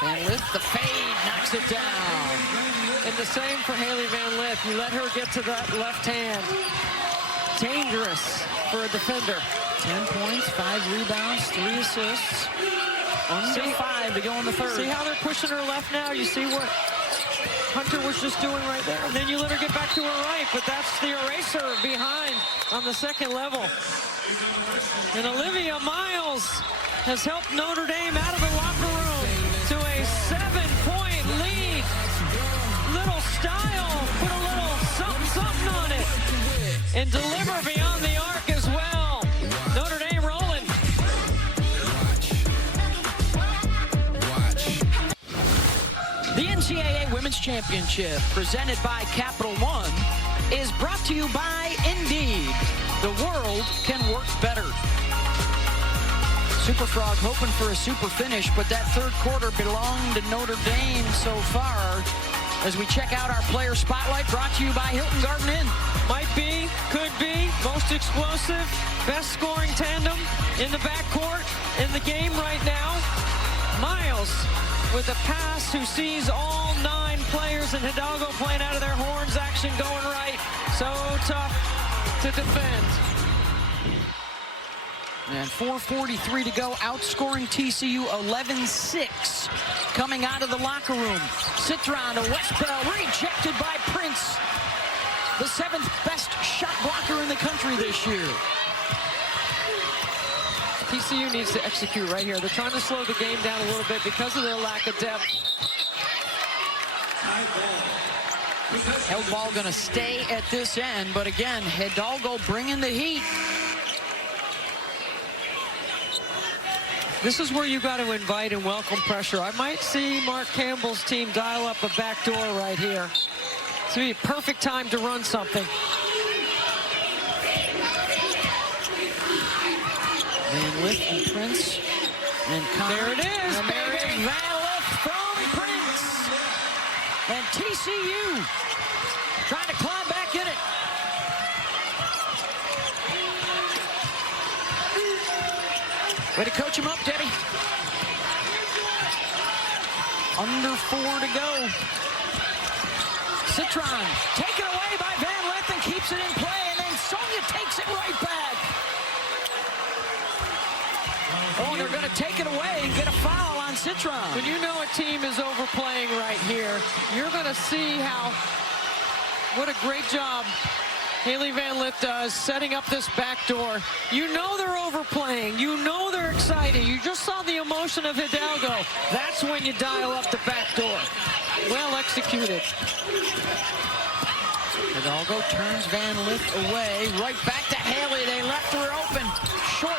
Van Lith, the fade, knocks it down. And the same for Hailey Van Lith. You let her get to that left hand. Dangerous for a defender. 10 points, 5 rebounds, 3 assists. Under 5 to go in the third. See how they're pushing her left now? You see what Hunter was just doing right there? And then you let her get back to her right, but that's the eraser behind on the second level. And Olivia Miles has helped Notre Dame out of the locker room to a 7-point lead. Little style, put a little something on it. And deliver beyond the arc as well. Notre Dame rolling. The NCAA Women's Championship, presented by Capital One, is brought to you by Indeed. The world can work better. Super Frog hoping for a super finish, but that third quarter belonged to Notre Dame so far. As we check out our player spotlight, brought to you by Hilton Garden Inn. Might be, could be, most explosive, best scoring tandem in the backcourt in the game right now. Miles with a pass who sees all 9 players, and Hidalgo playing out of their horns, action going right. So tough to defend. And 4:43 to go, outscoring TCU 11-6. Coming out of the locker room, Citron to Westbeld, rejected by Prince. The 7th best shot blocker in the country this year. TCU needs to execute right here. They're trying to slow the game down a little bit because of their lack of depth. Held ball going to stay at this end, but again, Hidalgo bringing the heat. This is where you got to invite and welcome pressure. I might see Mark Campbell's team dial up a backdoor right here. It's going to be a perfect time to run something. Van Lith and Prince and Connor. There it is. And there is Van Lith from Prince. And TCU trying to climb back in it. Way to coach him up, Debbie. Under 4 to go. Citron taken away by Van Lith and keeps it in play, and then Sonia takes it right back. Oh, they're going to take it away and get a foul on Citron. When you know a team is overplaying right here, you're going to see what a great job Hailey Van Lith does setting up this back door. You know they're overplaying. You know they're excited. You just saw the emotion of Hidalgo. That's when you dial up the back door. Well executed. Hidalgo turns Van Lith away. Right back to Hailey. They left her open. Short.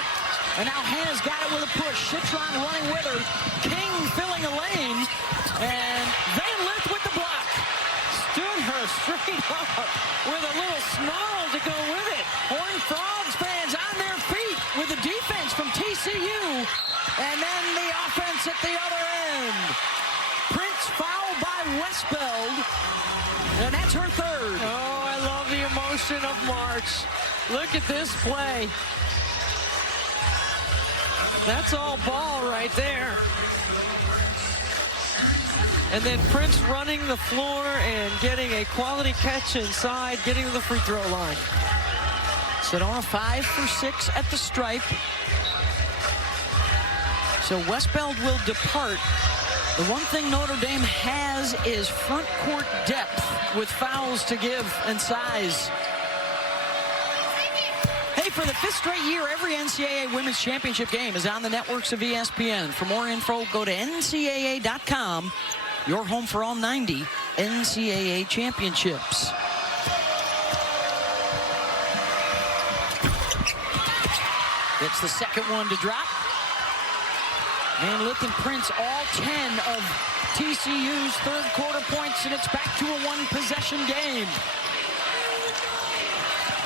And now Hannah's got it with a push. Citron running with her. King filling a lane. And Van Lith with the block. Stood her straight up with a little snarl to go with it. Horned Frogs fans on their feet with the defense from TCU. And then the offense at the other end. Prince fouled by Westbeld. And that's her third. Oh, I love the emotion of March. Look at this play. That's all ball right there. And then Prince running the floor and getting a quality catch inside, getting to the free throw line. Sedona 5 for 6 at the stripe. So Westbeld will depart. The one thing Notre Dame has is front court depth with fouls to give and size. Hey, for the 5th straight year, every NCAA Women's Championship game is on the networks of ESPN. For more info, go to ncaa.com. Your home for all 90 NCAA championships. It's the second one to drop. Van Lith and Prince, all 10 of TCU's third quarter points, and it's back to a one-possession game.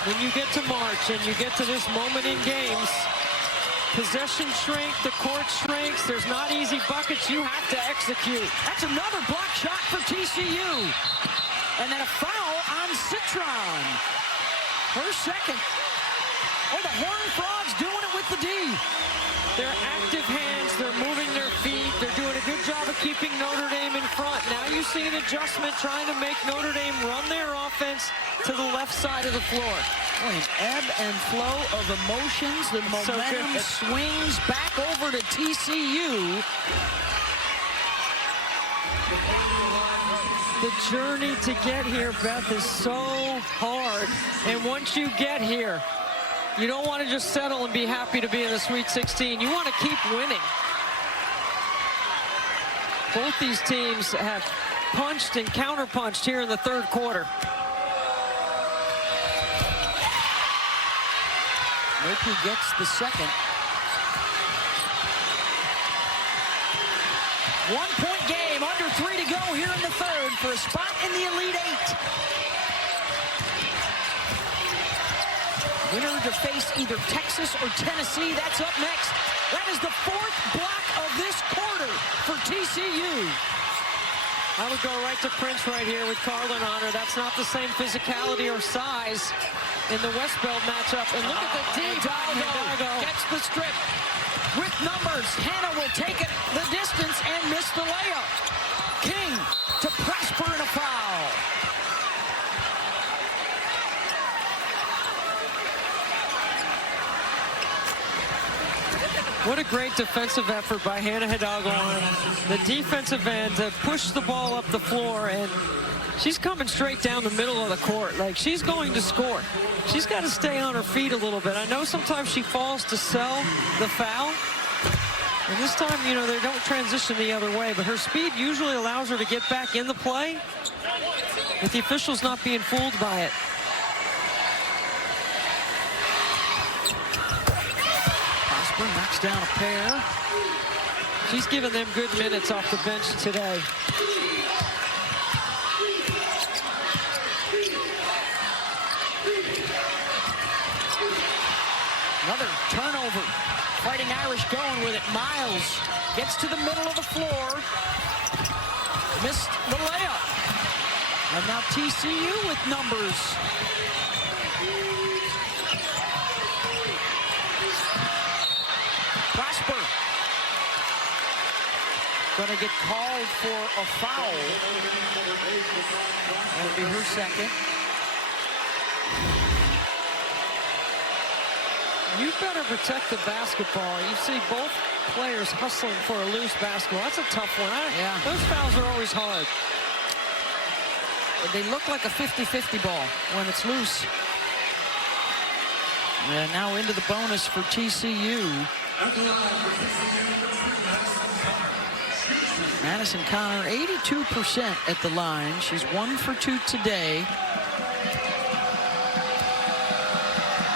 When you get to March and you get to this moment in games, possession shrink, the court shrinks, there's not easy buckets, you have to execute. That's another block shot for TCU. And then a foul on Citron. Her second. Oh, the Horned Frogs doing it with the D. They're active hands, they're moving their feet, they're doing a good job of keeping Notre Dame in front. Now you see an adjustment trying to make Notre Dame run their offense to the left side of the floor. Boy, an ebb and flow of emotions. The momentum swings back over to TCU. The journey to get here, Beth, is so hard. And once you get here, you don't want to just settle and be happy to be in the Sweet 16. You want to keep winning. Both these teams have punched and counterpunched here in the third quarter. Notre gets the second. 1-point game, under 3 to go here in the third for a spot in the Elite Eight. Winner to face either Texas or Tennessee. That's up next. That is the 4th block of this quarter for TCU. I would go right to Prince right here with Carlin on her. That's not the same physicality or size in the Westbeld matchup. And look at the D. Hidalgo gets the strip with numbers. Hannah will take it the distance and miss the layup. King to Prosper in a foul. What a great defensive effort by Hannah Hidalgo on the defensive end to push the ball up the floor, and she's coming straight down the middle of the court. Like, she's going to score. She's got to stay on her feet a little bit. I know sometimes she falls to sell the foul, and this time, you know, they don't transition the other way, but her speed usually allows her to get back in the play with the officials not being fooled by it. Knocks down a pair. She's given them good minutes off the bench today. Another turnover. Fighting Irish going with it. Miles gets to the middle of the floor. Missed the layup. And now TCU with numbers. Prosper Going to get called for a foul. That'll be her second. You better protect the basketball. You see both players hustling for a loose basketball. That's a tough one. Yeah. Those fouls are always hard. They look like a 50-50 ball when it's loose. And now into the bonus for TCU. Madison Connor, 82% at the line. She's 1 for 2 today.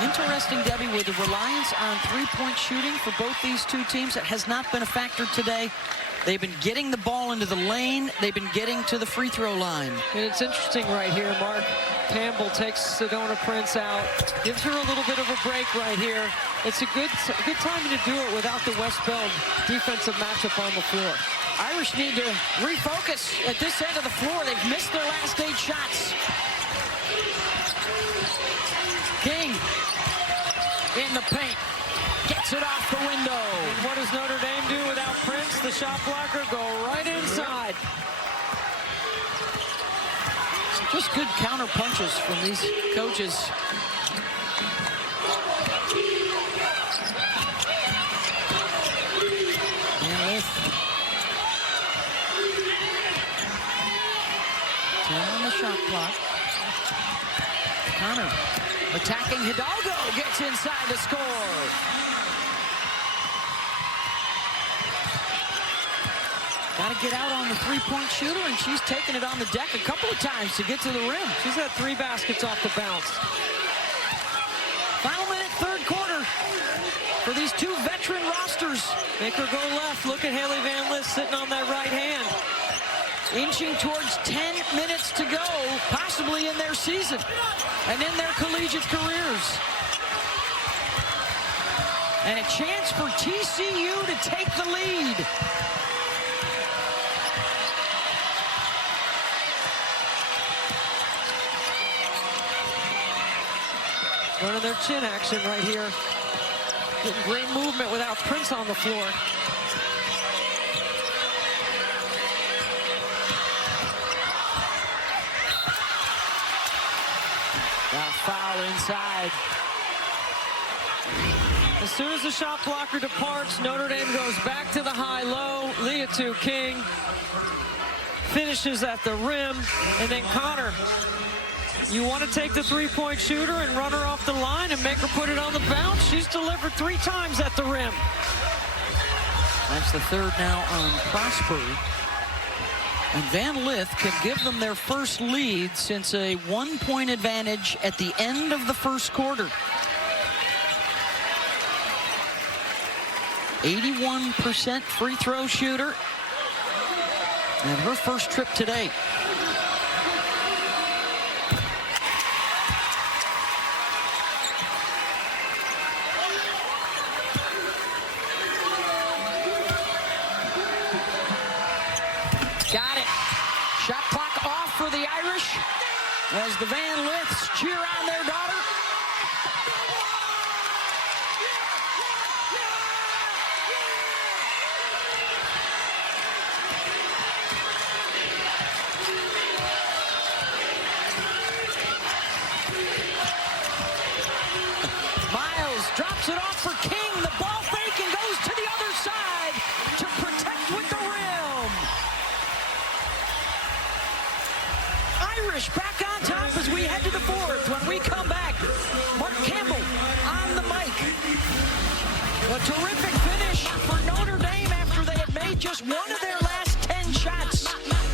Interesting, Debbie, with the reliance on three-point shooting for both these two teams, it has not been a factor today. They've been getting the ball into the lane. They've been getting to the free throw line. And it's interesting right here. Mark Campbell takes Sedona Prince out, gives her a little bit of a break right here. It's a good timing to do it without the West Bend defensive matchup on the floor. Irish need to refocus at this end of the floor. They've missed their last 8 shots. King in the paint. Gets it off the window. And what does Notre Dame do without Prince? The shot blocker go right inside. Just good counter punches from these coaches. And Lith. 10 on the shot clock. Connor attacking Hidalgo, gets inside to score. Got to get out on the three-point shooter, and she's taken it on the deck a couple of times to get to the rim. She's had 3 baskets off the bounce. Final minute, third quarter for these two veteran rosters. Make her go left. Look at Hailey Van Lith sitting on that right hand. Inching towards 10 minutes to go, possibly in their season and in their collegiate careers. And a chance for TCU to take the lead. Running their chin action right here. Getting great movement without Prince on the floor. Got a foul inside. As soon as the shot blocker departs, Notre Dame goes back to the high-low. Leah King finishes at the rim, and then Connor. You want to take the three-point shooter and run her off the line and make her put it on the bounce? She's delivered 3 times at the rim. That's the third now on Prosper. And Van Lith can give them their first lead since a 1-point advantage at the end of the first quarter. 81% free throw shooter. And her first trip today. Got it. Shot clock off for the Irish as the Van Liths cheer on their daughter. Miles drops it off for King. The ball fake and goes to the other side to protect with the rim. Irish back on top as we head to the fourth. When we come back, Mark Campbell on the mic. A terrific finish for Notre Dame after they had made just one of their last 10 shots.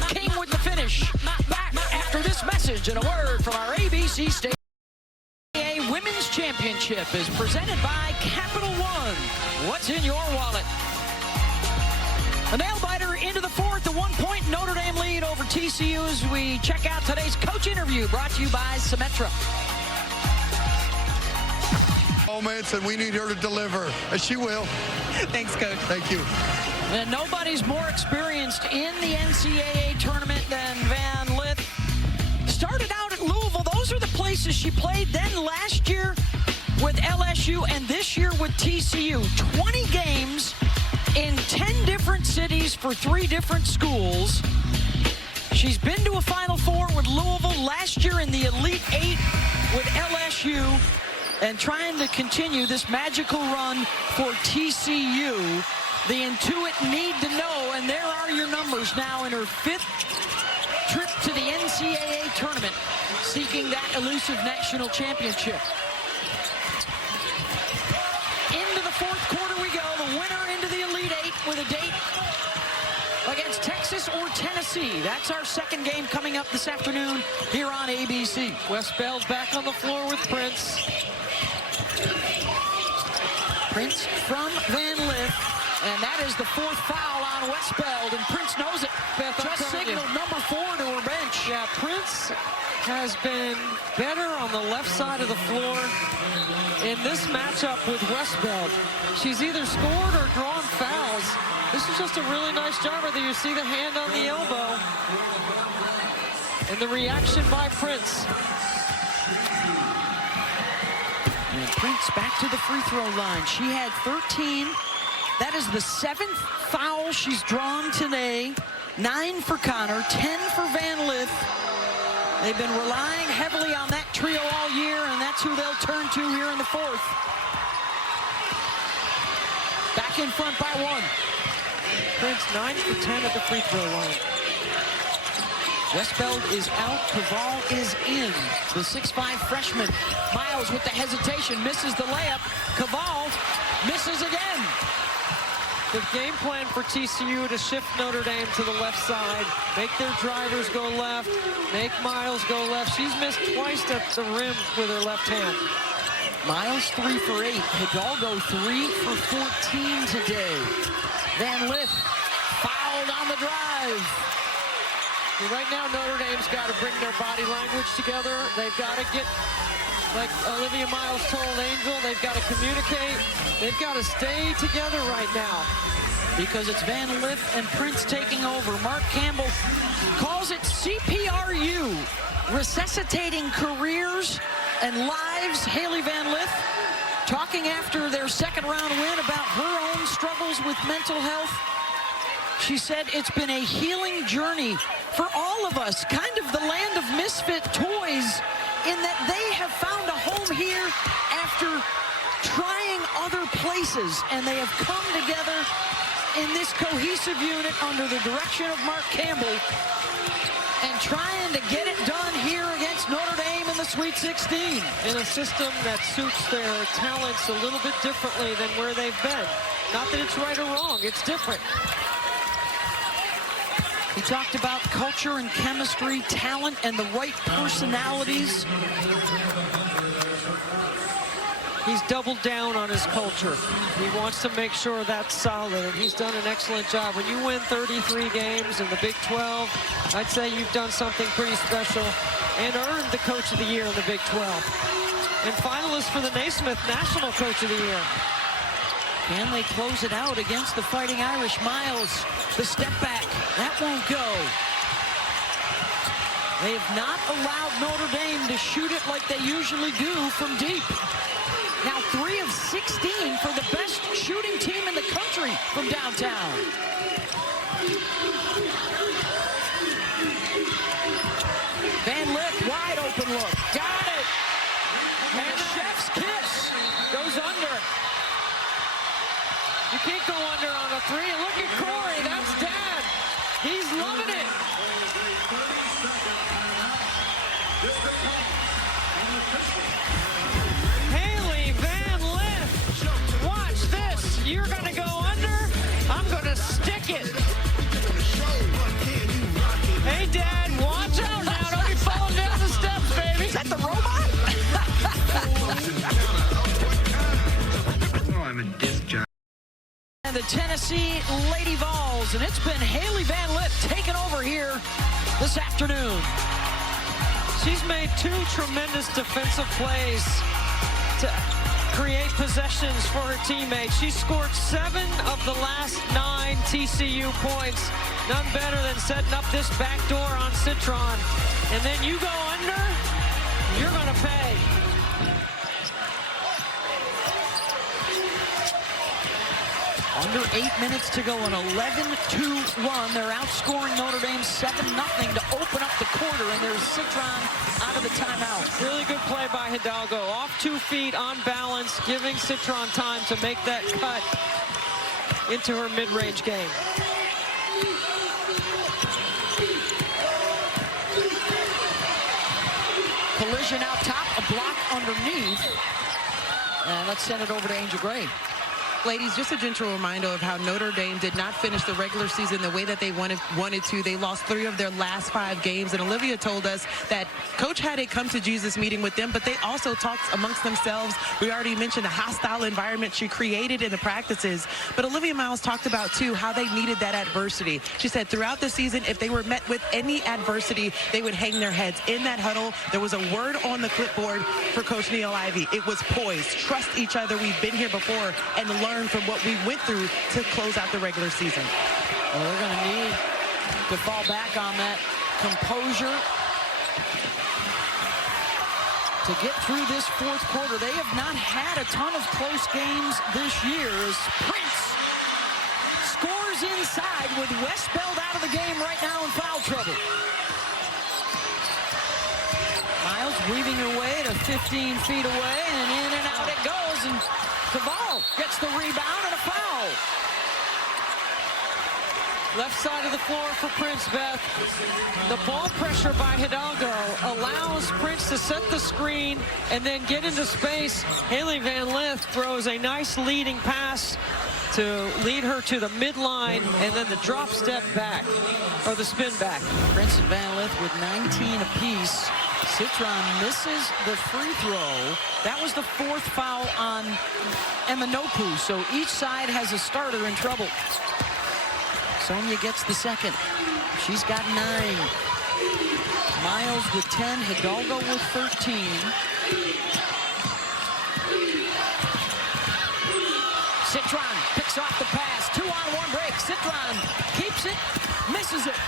King with the finish. Back after this message and a word from our ABC station. NCAA Women's Championship is presented by Capital One. What's in your wallet? A nail-biter into the fourth, a 1-point Notre Dame lead over TCU as we check out today's coach interview brought to you by Symetra. Moments, and we need her to deliver, and she will. Thanks, Coach. Thank you. And nobody's more experienced in the NCAA tournament than Van Lith. Started out at Louisville. Those are the places she played. Then last year with LSU and this year with TCU. 20 games in 10 different cities. for 3 different schools. She's been to a Final Four with Louisville, last year in the Elite 8 with LSU, and trying to continue this magical run for TCU. The Intuit need to know, and there are your numbers now in her 5th trip to the NCAA tournament, seeking that elusive national championship. Into the 4th quarter we go. The winner into the Elite 8 with a date against Texas or Tennessee. That's our 2nd game coming up this afternoon here on ABC. Westbell's back on the floor with Prince. Prince from Van Lith, and that is the 4th foul on Westbeld, and Prince knows it. Beth, just signaled number 4 to her bench. Yeah, Prince has been better on the left side of the floor in this matchup with Westbeld. She's either scored or drawn fouls. This is just a really nice job. Whether you see the hand on the elbow and the reaction by Prince. And Prince back to the free throw line. She had 13. That is the 7th foul she's drawn today. 9 for Connor, 10 for Van Lith. They've been relying heavily on that trio all year, and that's who they'll turn to here in the 4th. Back in front by 1. Prince 9 for 10 at the free throw line. Westbeld is out, Caval is in. The 6'5" freshman. Miles with the hesitation, misses the layup. Caval misses again. The game plan for TCU to shift Notre Dame to the left side, make their drivers go left, make Miles go left. She's missed twice at the rim with her left hand. Miles 3 for 8. Hidalgo 3 for 14 today. Van Lith fouled on the drive. Right now, Notre Dame's got to bring their body language together. They've got to get, like Olivia Miles told Angel, they've got to communicate. They've got to stay together right now. Because it's Van Lith and Prince taking over. Mark Campbell calls it CPRU, resuscitating careers and lives. Hailey Van Lith talking after their 2nd round win about her own struggles with mental health. She said it's been a healing journey for all of us, kind of the land of misfit toys, in that they have found a home here after trying other places, and they have come together in this cohesive unit under the direction of Mark Campbell and trying to get it done here against Notre Dame in the Sweet 16. In a system that suits their talents a little bit differently than where they've been. Not that it's right or wrong, it's different. He talked about culture and chemistry, talent, and the right personalities. He's doubled down on his culture. He wants to make sure that's solid, and he's done an excellent job. When you win 33 games in the Big 12, I'd say you've done something pretty special and earned the Coach of the Year in the Big 12. And finalist for the Naismith National Coach of the Year. Can they close it out against the Fighting Irish? Miles, the step back, that won't go. They have not allowed Notre Dame to shoot it like they usually do from deep. Now 3 of 16 for the best shooting team in the country from downtown. Van Lith, wide open look, got it. And chef's kiss goes under. You can't go under on a 3. Look at Corey, that's Dad. He's loving it. Hailey Van Lith, watch this. You're gonna go under, I'm gonna stick it. Hey Dad, watch out now, don't be falling down the steps, baby. Is that the robot? Oh, I'm a disc jockey. And the Tennessee Lady Vols, and it's been Hailey Van Lith taking over here this afternoon. She's made 2 tremendous defensive plays to create possessions for her teammates. She scored 7 of the last 9 TCU points. None better than setting up this backdoor on Citron. And then you go under, you're gonna pay. Under 8 minutes to go, an 11-2 run. They're outscoring Notre Dame 7-0 to open up the quarter, and there's Citron out of the timeout. Really good play by Hidalgo. Off 2 feet, on balance, giving Citron time to make that cut into her mid-range game. Collision out top, a block underneath. And let's send it over to Angel Gray. Ladies, just a gentle reminder of how Notre Dame did not finish the regular season the way that they wanted to. They lost 3 of their last 5 games, and Olivia told us that Coach had a come-to-Jesus meeting with them, but they also talked amongst themselves. We already mentioned the hostile environment she created in the practices, but Olivia Miles talked about, too, how they needed that adversity. She said throughout the season, if they were met with any adversity, they would hang their heads. In that huddle, there was a word on the clipboard for Coach Neil Ivey. It was poise. Trust each other. We've been here before, and learn from what we went through to close out the regular season. Well, they're going to need to fall back on that composure to get through this 4th quarter. They have not had a ton of close games this year as Prince scores inside with Westbeld out of the game right now in foul trouble. Miles weaving her way to 15 feet away, and in and out it goes, and Caval gets the rebound and a foul. Left side of the floor for Prince, Beth. The ball pressure by Hidalgo allows Prince to set the screen and then get into space. Hailey Van Lith throws a nice leading pass to lead her to the midline, and then the drop step back, or the spin back. Prince and Van Lith with 19 apiece. Citron misses the free throw. That was the 4th foul on Eminoku, so each side has a starter in trouble. Sonia gets the 2nd. She's got 9. Miles with 10, Hidalgo with 13. Citron picks off the pass. 2-on-1 break. Citron keeps it, misses it.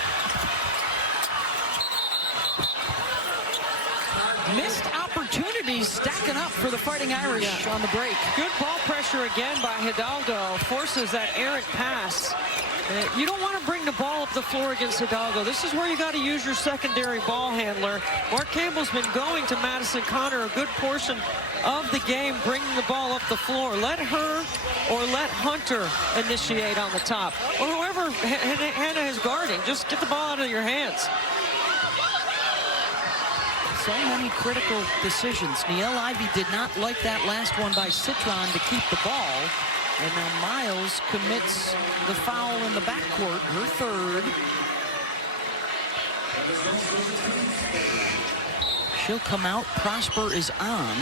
Missed opportunities stacking up for the Fighting Irish on the break. Good ball pressure again by Hidalgo. Forces that errant pass. You don't want to bring the ball up the floor against Hidalgo. This is where you got to use your secondary ball handler. Mark Campbell's been going to Madison Connor a good portion of the game, bringing the ball up the floor. Let her or let Hunter initiate on the top, or whoever Hannah is guarding. Just get the ball out of your hands. So many critical decisions. Neil Ivey did not like that last one by Citron to keep the ball. And now Miles commits the foul in the backcourt, her 3rd. She'll come out. Prosper is on.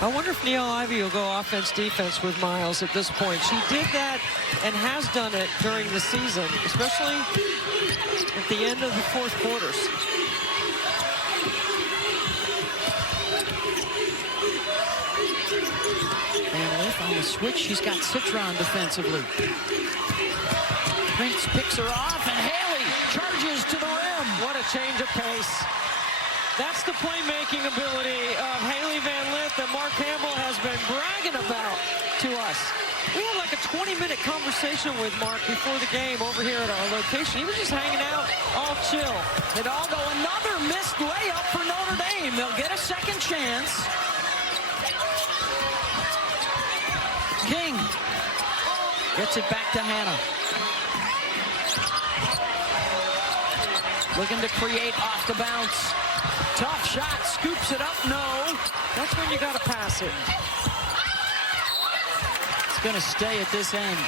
I wonder if Neil Ivey will go offense-defense with Miles at this point. She did that and has done it during the season, especially at the end of the 4th quarters. Van Lith on the switch. She's got Citron defensively. Prince picks her off, and Hailey charges to the rim. What a change of pace. That's the playmaking ability of Hailey Van Lith that Mark Campbell has been bragging about to us. We had like a 20-minute conversation with Mark before the game over here at our location. He was just hanging out, all chill. Hidalgo, another missed layup for Notre Dame. They'll get a 2nd chance. King gets it back to Hannah. Looking to create off the bounce. Tough shot, scoops it up, no. That's when you got to pass it. It's going to stay at this end.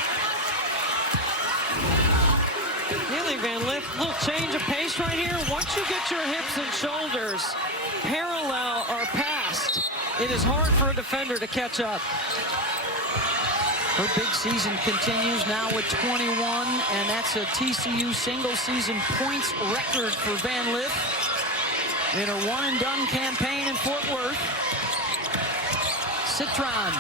Hailey Van Lith, little change of pace right here. Once you get your hips and shoulders parallel or past, it is hard for a defender to catch up. Her big season continues now with 21, and that's a TCU single-season points record for Van Lith in her one-and-done campaign in Fort Worth. Citron.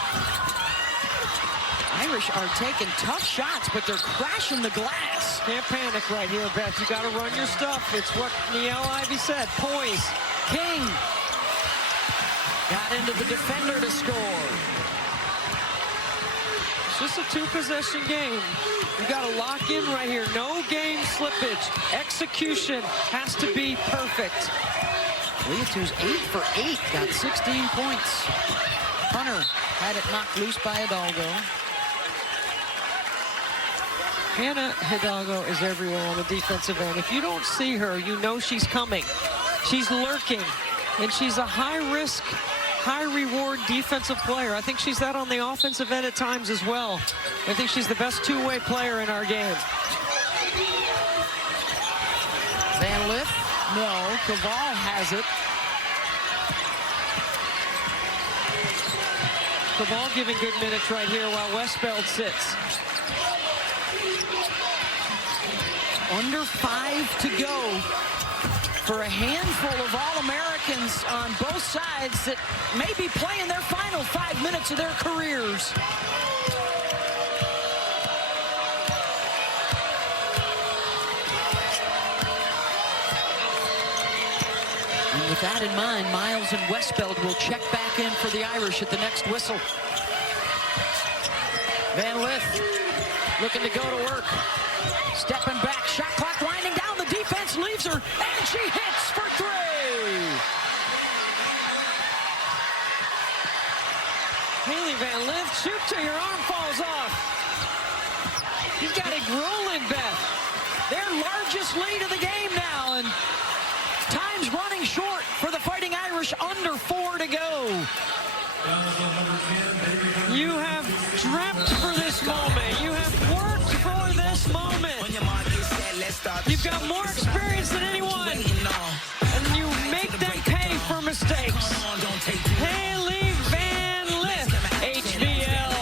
Irish are taking tough shots, but they're crashing the glass. Can't panic right here, Beth. You got to run your stuff. It's what Neil Ivey said, poise. King got into the defender to score. It's just a two-possession game. You got to lock in right here. No game slippage. Execution has to be perfect. Lith, who's 8 for 8, got 16 points. Hunter had it knocked loose by Hidalgo. Hannah Hidalgo is everywhere on the defensive end. If you don't see her, you know she's coming. She's lurking, and she's a high-risk, high-reward defensive player. I think she's that on the offensive end at times as well. I think she's the best two-way player in our game. Van Lith, no. Caval has it. Caval giving good minutes right here while Westbeld sits. Under 5 to go for a handful of All-Americans on both sides that may be playing their final 5 minutes of their careers. And with that in mind, Miles and Westbeld will check back in for the Irish at the next whistle. Van Lith looking to go to work. Stepping back, shot clock winding down. The defense leaves her, and she hits for 3. Hailey Van Lith, shoot till your arm falls off. He's got it rolling, Beth. Their largest lead of the game now, and time's running short for the Fighting Irish. Under 4 to go. You have dreamt for this moment. You have worked for this moment. You've got more experience than anyone, and you make them pay for mistakes. Hailey Van Lith, HVL.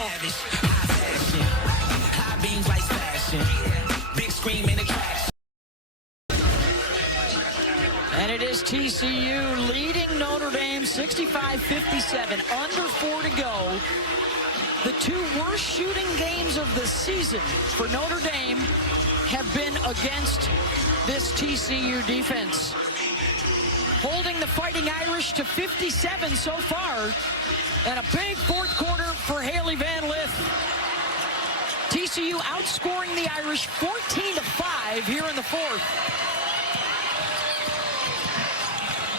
And it is TCU leading Notre Dame 65-57. Under 4 to go. The 2 worst shooting games of the season for Notre Dame have been against this TCU defense. Holding the Fighting Irish to 57 so far, and a big fourth quarter for Hailey Van Lith. TCU outscoring the Irish 14-5 here in the fourth.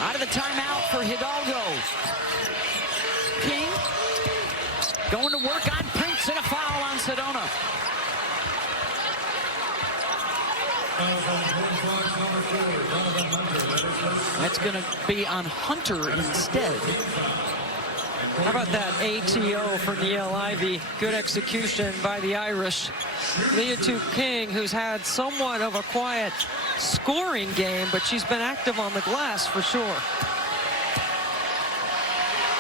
Out of the timeout for Hidalgo. King going to work on Prince, and a foul on Sedona. That's going to be on Hunter instead. How about that ATO for Niele Ivey? Good execution by the Irish. Lith King, who's had somewhat of a quiet scoring game, but she's been active on the glass for sure.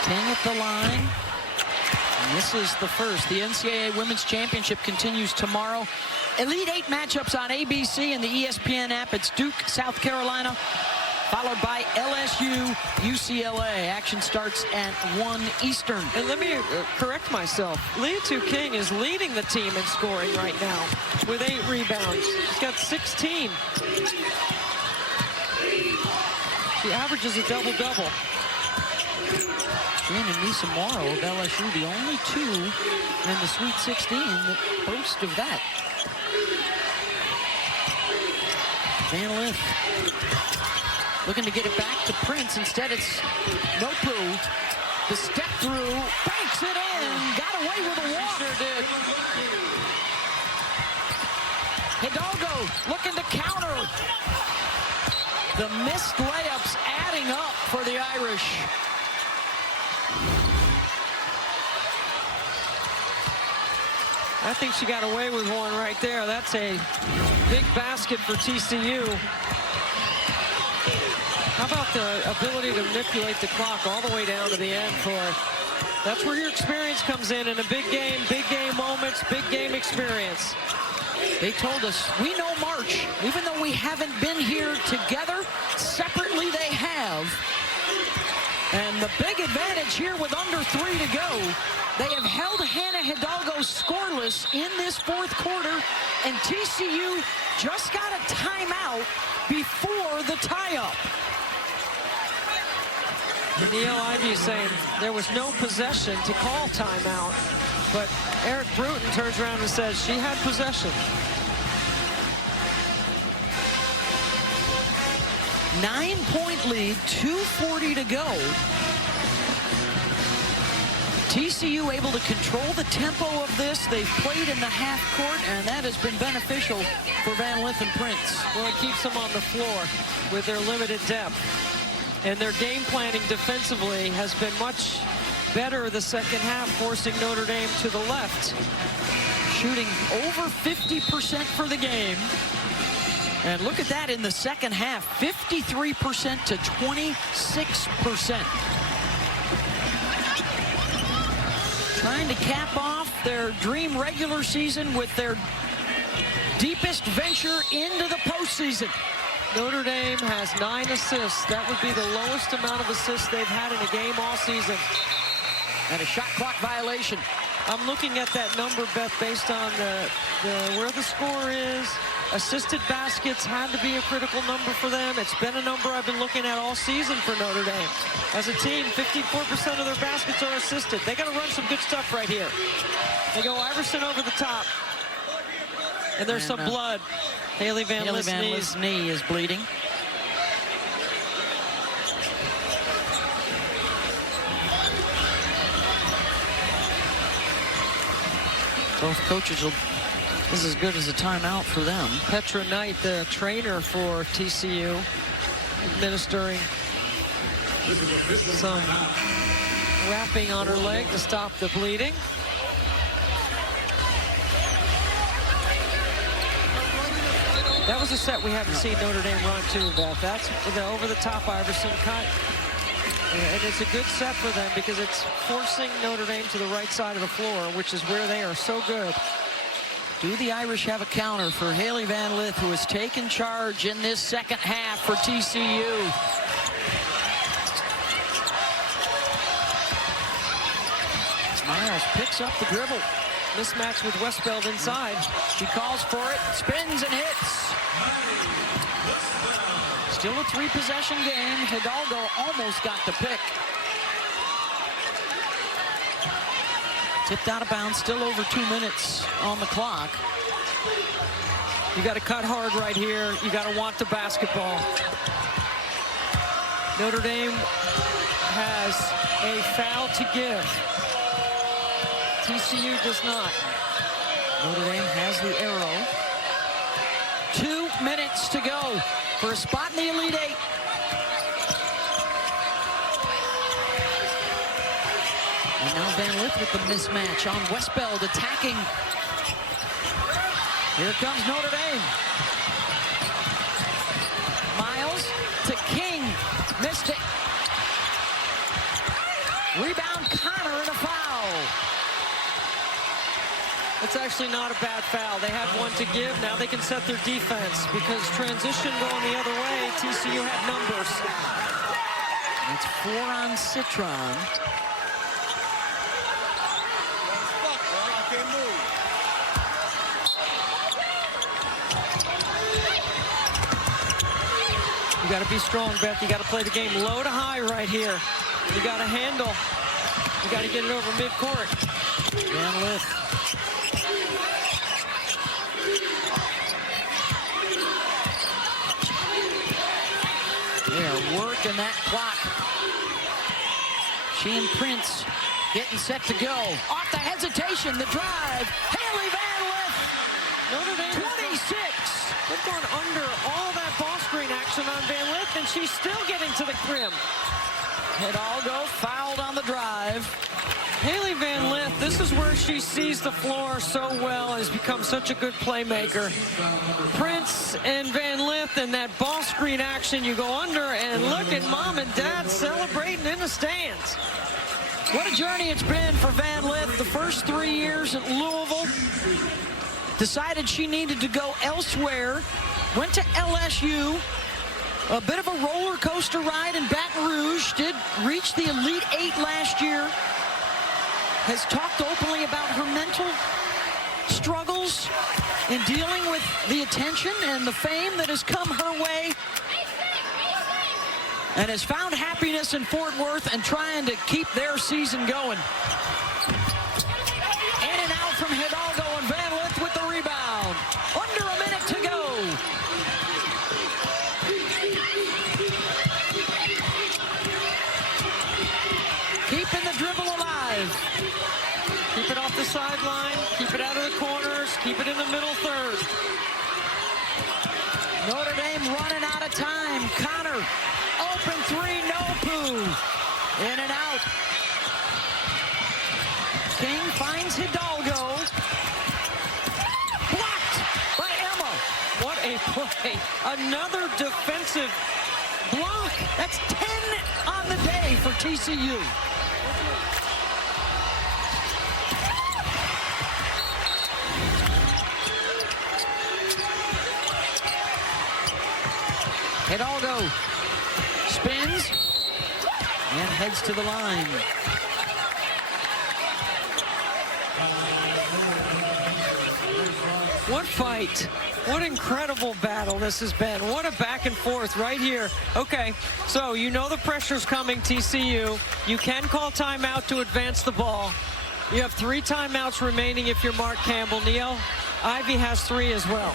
King at the line. And this is the first. The NCAA Women's Championship continues tomorrow. Elite 8 matchups on ABC and the ESPN app. It's Duke, South Carolina, followed by LSU, UCLA. Action starts at 1 Eastern. And let me correct myself. Lith King is leading the team in scoring right now with 8 rebounds. She's got 16. She averages a double-double. She and Anissa Morrow of LSU, the only 2 in the Sweet 16 that boast of that. Van Lith looking to get it back to Prince. Instead, it's Notre. The step through, banks it in, got away with a walk. Sure did. Hidalgo looking to counter. The missed layups adding up for the Irish. I think she got away with one right there. That's a big basket for TCU. How about the ability to manipulate the clock all the way down to the end for it? That's where your experience comes in a big game moments, big game experience. They told us, we know March. Even though we haven't been here together, separately they have. And the big advantage here with under 3 to go, they have held Hannah Hidalgo scoreless in this fourth quarter, and TCU just got a timeout before the tie-up. Niele Ivey saying there was no possession to call timeout. But Eric Bruton turns around and says she had possession. 9-point lead, 2:40 to go. TCU able to control the tempo of this. They've played in the half court, and that has been beneficial for Van Lith and Prince. Well, it keeps them on the floor with their limited depth. And their game planning defensively has been much better the second half, forcing Notre Dame to the left. Shooting over 50% for the game. And look at that in the second half, 53% to 26%. Trying to cap off their dream regular season with their deepest venture into the postseason. Notre Dame has 9 assists. That would be the lowest amount of assists they've had in a game all season. And a shot clock violation. I'm looking at that number, Beth, based on where the score is. Assisted baskets had to be a critical number for them. It's been a number I've been looking at all season for Notre Dame. As a team, 54% of their baskets are assisted. They got to run some good stuff right here. They go Iverson over the top. And there's some blood. Hailey Van Lith's knee is bleeding. Both coaches will, this is as good as a timeout for them. Petra Knight, the trainer for TCU, administering some wrapping on her leg to stop the bleeding. That was a set we haven't seen Notre Dame run too, Beth. That's the over-the-top Iverson cut. And it's a good set for them because it's forcing Notre Dame to the right side of the floor, which is where they are so good. Do the Irish have a counter for Hailey Van Lith, who has taken charge in this second half for TCU? Miles picks up the dribble. Mismatch with Westbeld inside. She calls for it, spins and hits. Still a 3-possession game. Hidalgo almost got the pick. Tipped out of bounds, still over 2 minutes on the clock. You got to cut hard right here. You got to want the basketball. Notre Dame has a foul to give. TCU does not. Notre Dame has the arrow. 2 minutes to go for a spot in the Elite Eight. And now Van Lith with the mismatch on Westbeld attacking. Here comes Notre Dame. Miles to King. Missed it. Rebound Connor and a foul. It's actually not a bad foul. They have one to give. Now they can set their defense because transition going the other way, TCU had numbers. It's 4 on Citron. You got to be strong, Beth. You got to play the game low to high right here. You got to handle. You got to get it over midcourt. Van Lith. They are working that clock. She and Prince getting set to go. Off the hesitation, the drive. Hailey Van Lith. Notre Dame 26. They've gone under all that ball screen action on Van Lith, and she's still getting to the rim. Hidalgo fouled on the drive. Hailey Van Lith, this is where she sees the floor so well, has become such a good playmaker. Prince and Van Lith and that ball screen action, you go under, and look at mom and dad celebrating in the stands. What a journey it's been for Van Lith. The first 3 years at Louisville. Decided she needed to go elsewhere. Went to LSU. A bit of a roller coaster ride in Baton Rouge. Did reach the Elite Eight last year. Has talked openly about her mental struggles in dealing with the attention and the fame that has come her way. And has found happiness in Fort Worth and trying to keep their season going. sideline, keep it out of the corners, keep it in the middle third. Notre Dame running out of time. Connor, open three, no poo. In and out. King finds Hidalgo. Blocked by Emma. What a play. Another defensive block. That's 10 on the day for TCU. Hidalgo spins and heads to the line. What fight. What incredible battle this has been. What a back and forth right here. Okay, so you know the pressure's coming, TCU. You can call timeout to advance the ball. You have 3 timeouts remaining if you're Mark Campbell. Niele Ivey has 3 as well.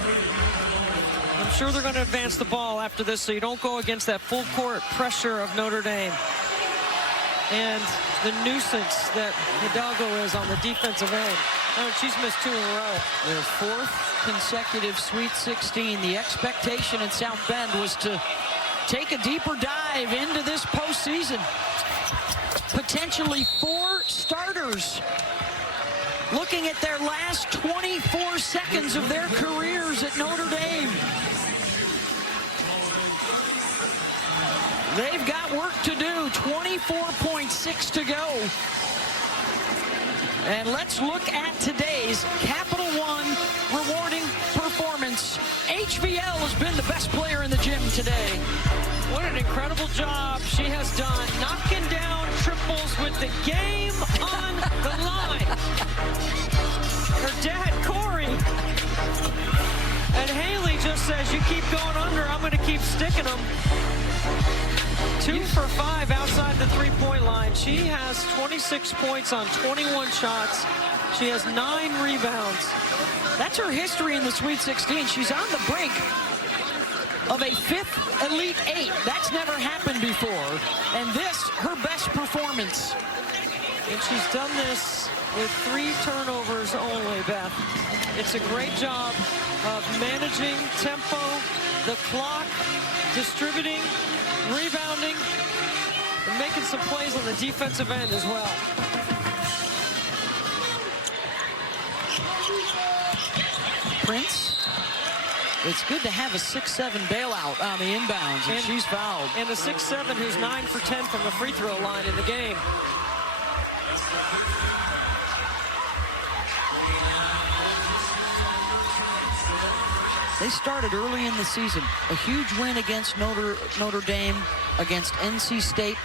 I'm sure they're going to advance the ball after this so you don't go against that full court pressure of Notre Dame. And the nuisance that Hidalgo is on the defensive end. Oh, she's missed 2 in a row. Their 4th consecutive Sweet 16. The expectation in South Bend was to take a deeper dive into this postseason. Potentially 4 starters looking at their last 24 seconds of their careers at Notre Dame. They've got work to do. 24.6 to go. And let's look at today's Capital One rewarding performance. HVL has been the best player in the gym today. What an incredible job she has done, knocking down triples with the game on the line. Her dad, Corey, and Hailey just says, you keep going under, I'm going to keep sticking them. 2 for 5 outside the three-point line. She has 26 points on 21 shots. She has 9 rebounds. That's her history in the Sweet 16. She's on the brink of a 5th Elite 8. That's never happened before. And this, her best performance. And she's done this with 3 turnovers only, Beth. It's a great job of managing tempo, the clock, distributing, rebounding, and making some plays on the defensive end as well. Prince. It's good to have a 6'7" bailout on the inbounds, and she's fouled. And a 6'7" who's 9 for 10 from the free throw line in the game. They started early in the season. A huge win against Notre Dame, against NC State.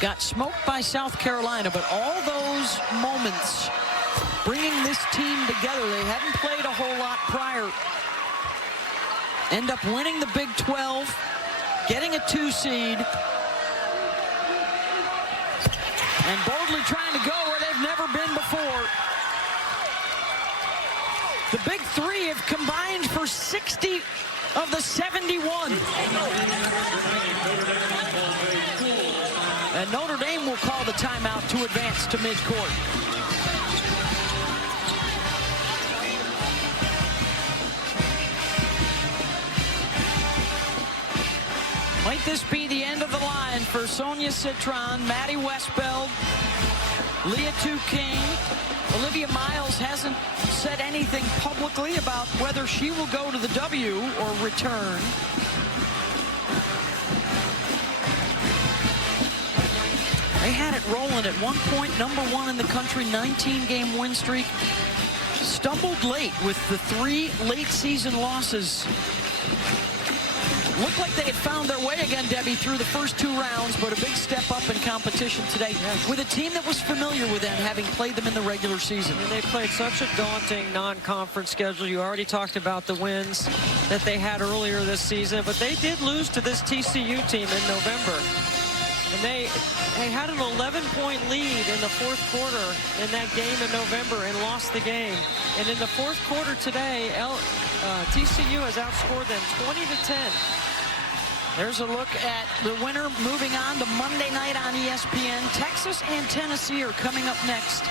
Got smoked by South Carolina, but all those moments bringing this team together. They hadn't played a whole lot prior. End up winning the Big 12, getting a 2 seed, and boldly trying to go where they've never been before. The Big 3 have combined for 60 of the 71. And Notre Dame will call the timeout to advance to midcourt. Might this be the end of the line for Sonia Citron, Maddie Westbeld, Leah King? Olivia Miles hasn't said anything publicly about whether she will go to the W or return. They had it rolling at one point, #1 in the country, 19-game win streak. Stumbled late with the 3 late-season losses. Looked like they had found their way again, Debbie, through the first 2 rounds, but a big step up in competition today with a team that was familiar with them, having played them in the regular season. And they played such a daunting non-conference schedule. You already talked about the wins that they had earlier this season, but they did lose to this TCU team in November. And they had an 11-point lead in the 4th quarter in that game in November and lost the game. And in the 4th quarter today, TCU has outscored them 20-10. There's a look at the winner moving on to Monday night on ESPN. Texas and Tennessee are coming up next.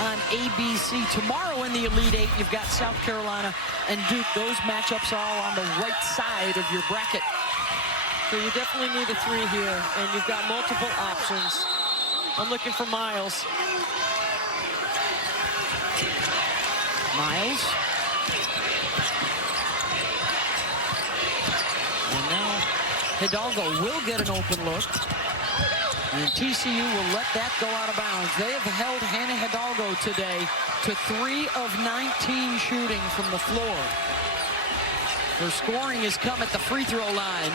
on ABC. Tomorrow in the Elite Eight, you've got South Carolina and Duke. Those matchups are all on the right side of your bracket. So you definitely need a 3 here, and you've got multiple options. I'm looking for Miles. Miles. And now Hidalgo will get an open look. And TCU will let that go out of bounds. They have held Hannah Hidalgo today to 3 of 19 shooting from the floor. Her scoring has come at the free throw line.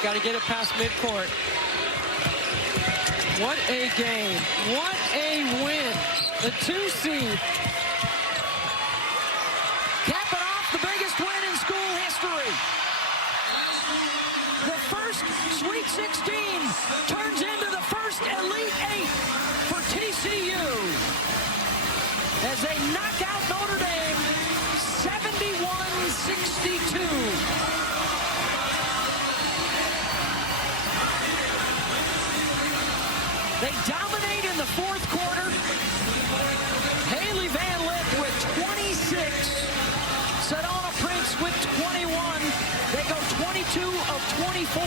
Got to get it past midcourt. What a game. What a win. The 2 seed. Capping off the biggest win in school history. The first Sweet 16 turns into the first Elite 8 for TCU as they knock out Notre Dame 71-62. They dominate in the fourth quarter. Hailey Van Lith with 26. Sedona Prince with 21. They go 22 of 24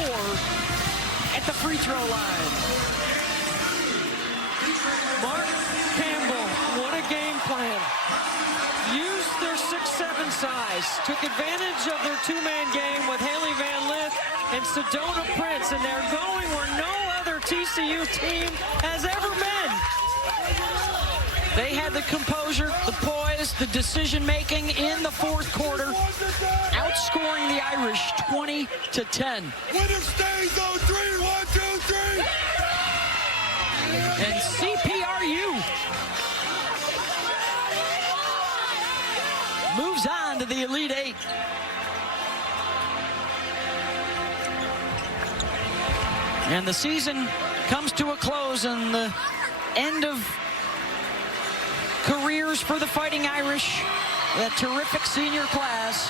at the free throw line. Mark Campbell, what a game plan. Used their 6'7" size. Took advantage of their 2-man game with Hailey Van Lith and Sedona Prince. And they're going where no other TCU team has ever been. They had the composure, the poise, the decision-making in the fourth quarter, outscoring the Irish 20-10. Winner stays on 3, 1, 2, 3. And CPRU moves on to the Elite Eight. And the season comes to a close, and the end of careers for the Fighting Irish, that terrific senior class.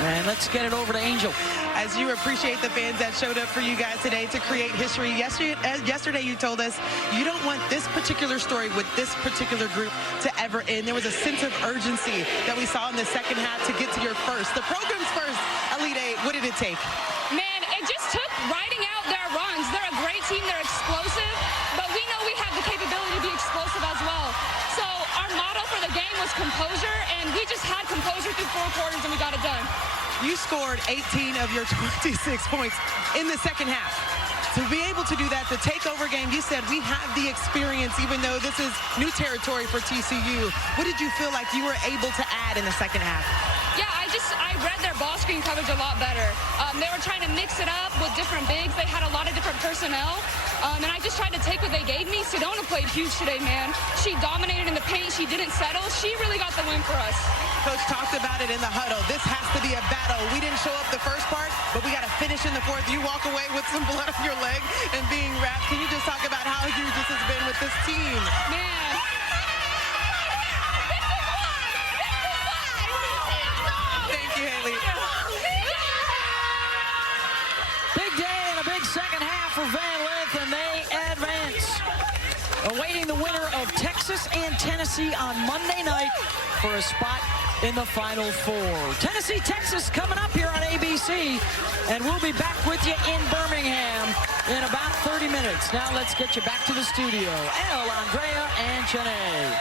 And let's get it over to Angel. As you appreciate the fans that showed up for you guys today to create history. Yesterday you told us you don't want this particular story with this particular group to ever end. There was a sense of urgency that we saw in the second half to get to your first. The program's first Elite Eight. What did it take? Man, it just took riding out their runs. They're a great team. They're explosive, but we know we have the capability to be explosive as well. So our motto for the game was composure, and we just had composure through 4 quarters, and we got it done. You scored 18 of your 26 points in the second half. To be able to do that, the takeover game, you said we have the experience, even though this is new territory for TCU. What did you feel like you were able to add in the second half? Yeah, I read their ball screen coverage a lot better. They were trying to mix it up with different bigs. They had a lot of different personnel. And I just tried to take what they gave me. Sedona played huge today, man. She dominated in the paint. She didn't settle. She really got the win for us. Coach talked about it in the huddle. This has to be a battle. We didn't show up the first part, but we got to finish in the fourth. You walk away with some blood on your leg and being wrapped. Can you just talk about how huge this has been with this team? Man. Thank you, Hailey. Big day and a big second half for Van Lith, and they advance. Awaiting the winner of Texas and Tennessee on Monday night for a spot in the Final Four. Tennessee, Texas coming up here on ABC, and we'll be back with you in Birmingham in about 30 minutes. Now let's get you back to the studio. El, Andrea, and Chene.